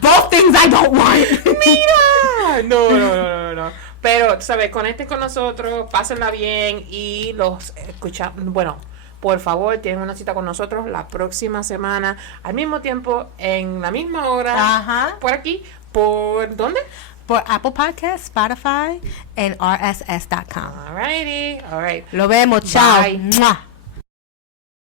Both things I don't want. Mira. No. Pero, ¿sabes? Conecten con nosotros, pásenla bien y los escuchan. Bueno, por favor, tienen una cita con nosotros la próxima semana, al mismo tiempo, en la misma hora, por aquí. ¿Por dónde? Por Apple Podcasts, Spotify, and RSS.com. All right. Lo vemos. Chao. Bye.